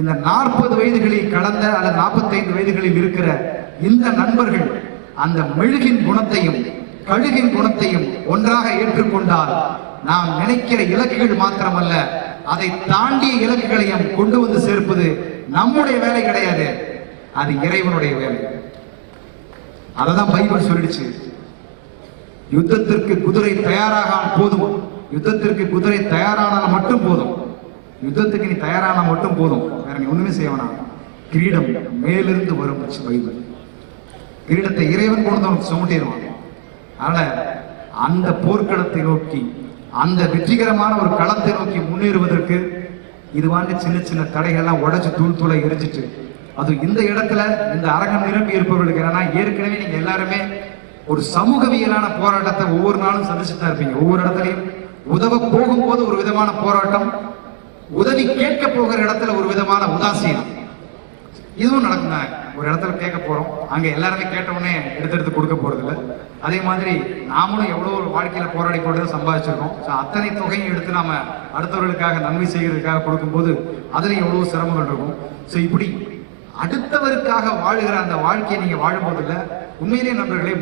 இந்த 40 வயதுகளில் கடந்த அல்லது 45 வயதுகளில் இருக்கிற இந்த நண்பர்கள் அந்த மெழுகின் குணத்தையும் கழுகின் குணத்தையும் ஒன்றாக ஏற்றுக்கொண்டால் நாம் நினைக்கிற இலக்குகள் மாத்திரமல்ல, அதை தாண்டிய இலக்குகளையும் கொண்டு வந்து சேர்ப்பது நம்முடைய வேலை கிடையாது, அது இறைவனுடைய வேலை. அததான் பைபிள் சொல்லிடுச்சு. யுத்தத்திற்கு குதிரை தயாராக போதும், யுத்தத்திற்கு குதிரை தயாரானால் மட்டும் போதும், யுத்தத்துக்கு நீ தயாரான மட்டும் போதும், வேற நீ ஒண்ணுமே செய்ய வேணாம். கிரீடம் மேலிருந்து வரும் பைபிள். கிரீடத்தை இறைவன் கொண்டு அவனுக்கு சுமட்டிடுவான். அதனால அந்த போர்க்களத்தை நோக்கி, அந்த வெற்றிகரமான ஒரு களத்தை நோக்கி முன்னேறுவதற்கு இது மாதிரி சின்ன சின்ன தடைகள்லாம் உடைச்சு தூள் தூளை எரிஞ்சிட்டு, அது இந்த இடத்துல இந்த அரங்கம் நிரம்பி இருப்பவர்களுக்கு என்னன்னா, ஏற்கனவே நீங்க எல்லாருமே ஒரு சமூகவியலான போராட்டத்தை ஒவ்வொரு நாளும் சந்திச்சுட்டு தான் இருப்பீங்க. ஒவ்வொரு இடத்துலையும் உதவ போகும்போது ஒரு விதமான போராட்டம், உதவி கேட்க போகிற இடத்துல ஒரு விதமான உதாசீனம், இதுவும் நடக்குங்க. ஒரு இடத்துல கேட்க போறோம், அங்க எல்லாருமே கேட்ட உடனே எடுத்து கொடுக்க போறது இல்லை. அதே மாதிரி நாமளும் எவ்வளவு ஒரு வாழ்க்கையில போராடி போட்டு சம்பாதிச்சிருக்கோம். அத்தனை தொகையும் எடுத்து நாம அடுத்தவர்களுக்காக நன்மை செய்கிறதுக்காக கொடுக்கும்போது அதுல எவ்வளவு சிரமங்கள் இருக்கும். இப்படி அடுத்தவருக்காக வாழுகிற அந்த வாழ்க்கையை நீங்க வாழும்போது இல்ல, உண்மையிலேயே நண்பர்களே,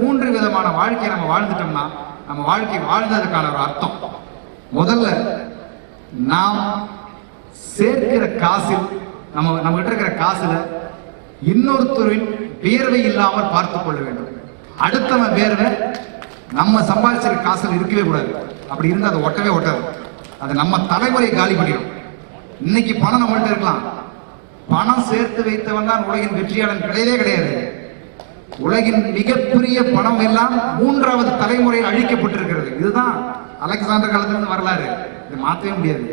மூன்று விதமான வாழ்க்கையை நம்ம வாழ்ந்துட்டோம்னா நம்ம வாழ்க்கை வாழ்ந்ததுக்கான ஒரு அர்த்தம். முதல்ல நாம் சேர்க்கிற காசில், நம்ம கிட்ட இருக்கிற காசுல இன்னொருத்தரின் வேர்வை இல்லாமல் பார்த்துக் கொள்ள வேண்டும். அடுத்தவன் வேர்வை நம்ம சம்பாதிச்சிருக்க காசுல இருக்கவே கூடாது. அப்படி இருந்தால் அது ஒட்டவே ஒட்டாது. அது நம்ம தலைமுறை காலி பண்ணிடும். இன்னைக்கு பணம் நம்மள்ட்ட இருக்கலாம், பணம் சேர்த்து வைத்தவன் தான் உலகின் வெற்றியாளன் கிடையவே கிடையாது. உலகின் மிகப்பெரிய பணம் எல்லாம் மூன்றாவது தலைமுறையில் அழிக்கப்பட்டிருக்கிறது. இதுதான் அலெக்சாண்டர் காலத்திலிருந்து வரலாறு. இது மாற்றவே முடியாது.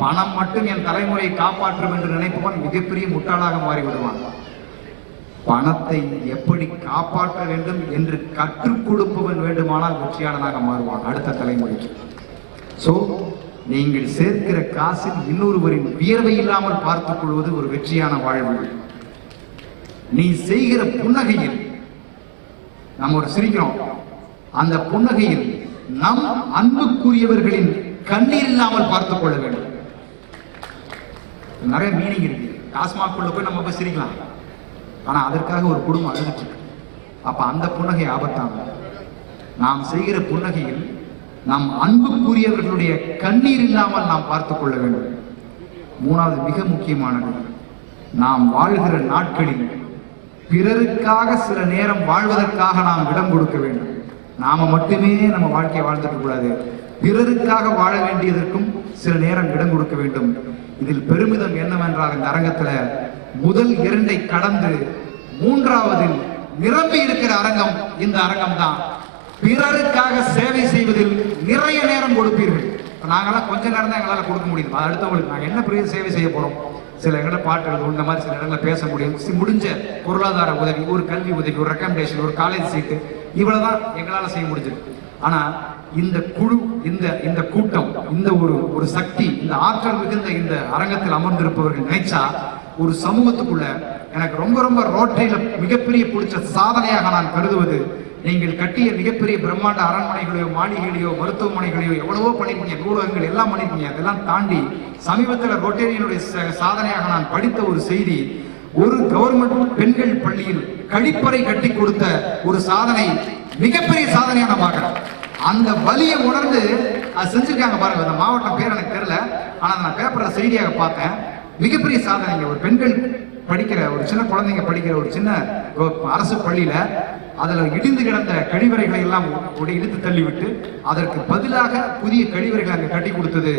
பணம் மட்டும் என் தலைமுறையை காப்பாற்றும் என்று நினைப்பவன் மிகப்பெரிய முட்டாளாக மாறிவிடுவான். பணத்தை எப்படி காப்பாற்ற வேண்டும் என்று கற்றுக் கொடுப்பவன் வேண்டுமானால் வெற்றியாளனாக மாறுவான் அடுத்த தலைமுறைக்கு. நீங்கள் சேர்க்கிற காசில் இன்னொருவரின் வியர்வை இல்லாமல் பார்த்துக் கொள்வது ஒரு வெற்றியான வாழ்வு. நீ செய்கிற புன்னகையில் நம்ம ஒரு சிரிக்கிறோம், அந்த புன்னகையில் நம் அன்புக்குரியவர்களின் கண்ணீர் இல்லாமல் பார்த்துக் கொள்ள வேண்டும். நிறைய மீனிங் இருக்கு. டாஸ்மாக்குள்ள போய் நம்ம போய் சிரிக்கலாம், ஆனா அதற்காக ஒரு குடும்பம் அழுதுட்டு இருக்கு. அப்ப அந்த புன்னகை ஆபத்தான. நாம் செய்கிற புன்னகையில் நம் அன்புக்குரியவர்களுடைய கண்ணீர் இல்லாமல் நாம் பார்த்துக் கொள்ள வேண்டும். மூணாவது மிக முக்கியமானது, நாம் வாழ்கிற நாட்களில் பிறருக்காக சில நேரம் வாழ்வதற்காக நாம் இடம் கொடுக்க வேண்டும். நாம மட்டுமே நம்ம வாழ்க்கையை வாழ்ந்துட்டு கூடாது, பிறருக்காக வாழ வேண்டியதற்கும் சில நேரம் இடம் கொடுக்க வேண்டும். இதில் பெருமிதம் என்னவென்றால், இந்த அரங்கத்துல முதல் 2ஐ கடந்து 3வதில் நிரம்பி இருக்கிற அரங்கம் இந்த அரங்கம் தான். பிறருக்காக சேவை செய்வதில் நிறைய நேரம் கொடுப்பீர்கள். நாங்கெல்லாம் கொஞ்ச நேரம் தான் எங்களால் கொடுக்க முடியும். அடுத்தவங்களுக்கு நாங்கள் என்ன பெரிய சேவை செய்ய போறோம்? சில இடங்களை பாட்டு எழுதும், இந்த மாதிரி சில இடங்களில் பேச முடியும். முடிஞ்ச பொருளாதார உதவி, ஒரு கல்வி உதவி, ஒரு ரெக்கமெண்டேஷன், ஒரு காலேஜ் சீட்டு, இவ்வளவுதான் எங்களால் செய்ய முடிஞ்சிருக்கு. ஆனா இந்த குழு, இந்த கூட்டம், இந்த ஒரு சக்தி, இந்த ஆற்றல் மிகுந்த இந்த அரங்கத்தில் அமர்ந்திருப்பவர்கள் நினைச்சா ஒரு சமூகத்துக்குள்ள எனக்கு ரொம்ப ரொம்ப ரோட்டரியில மிகப்பெரிய பிடிச்ச சாதனையாக நான் கருதுவது, நீங்கள் கட்டிய மிகப்பெரிய பிரம்மாண்ட அரண்மனைகளையோ மாளிகைகளையோ மருத்துவமனைகளையோ எவ்வளவோ பண்ணிருக்கீங்க, நூலகங்கள் எல்லாம் பண்ணிருக்கீங்க. அதெல்லாம் தாண்டி சமீபத்தில் ரோட்டேரியனுடைய சாதனையாக நான் படித்த ஒரு செய்தி, ஒரு கவர்மெண்ட் பெண்கள் பள்ளியில் கழிப்பறை கட்டி கொடுத்த ஒரு சாதனை, மிகப்பெரிய சாதனையா நான் பார்க்கிறேன். அந்த வலியை உணர்ந்து அது செஞ்சிருக்காங்க பாருங்க. அந்த மாவட்டம் பேர் எனக்கு தெரியல, ஆனா நான் பேப்பர்ல செய்தியாக பார்த்தேன். மிகப்பெரிய சாதனைங்க. ஒரு பெண்கள் படிக்கிற, ஒரு சின்ன குழந்தைங்க படிக்கிற ஒரு சின்ன அரசு பள்ளியில அதுல இடிந்து கிடந்த கழிவறைகளை எல்லாம் இடித்து தள்ளிவிட்டு அதற்கு பதிலாக புதிய கழிவறைகளை அங்க கட்டி கொடுத்தது.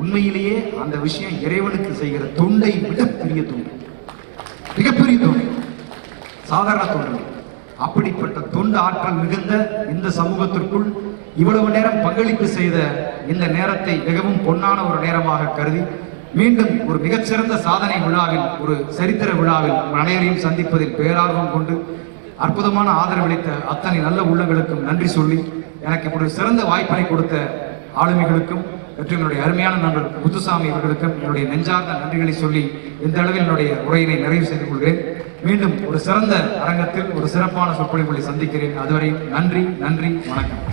உண்மையிலேயே அந்த விஷயம் இறைவனுக்கு செய்கிற தொண்டை விட பெரிய தொண்டு, மிகப்பெரிய தொண்டு, சாதாரண தொண்டு. அப்படிப்பட்ட தொண்டு ஆற்றல் மிகுந்த இந்த சமூகத்திற்குள் இவ்வளவு நேரம் பங்களிப்பு செய்த இந்த நேரத்தை மிகவும் பொன்னான ஒரு நேரமாக கருதி, மீண்டும் ஒரு மிகச்சிறந்த சாதனை விழாவில், ஒரு சரித்திர விழாவில் அனைவரையும் சந்திப்பதில் பேரார்வம் கொண்டு அற்புதமான ஆதரவளித்த அத்தனை நல்ல உள்ளங்களுக்கும் நன்றி சொல்லி, எனக்கு இப்படி சிறந்த வாய்ப்பினை கொடுத்த ஆளுமைகளுக்கும் மற்றும் என்னுடைய அருமையான நண்பர் முத்துசாமி அவர்களுக்கும் என்னுடைய நெஞ்சார்ந்த நன்றிகளை சொல்லி இந்த அளவில் என்னுடைய உரையினை நிறைவு செய்து கொள்கிறேன். மீண்டும் ஒரு சிறந்த அரங்கத்தில் ஒரு சிறப்பான சொற்பொழிவுகளை சந்திக்கிறேன். அதுவரை நன்றி, நன்றி, வணக்கம்.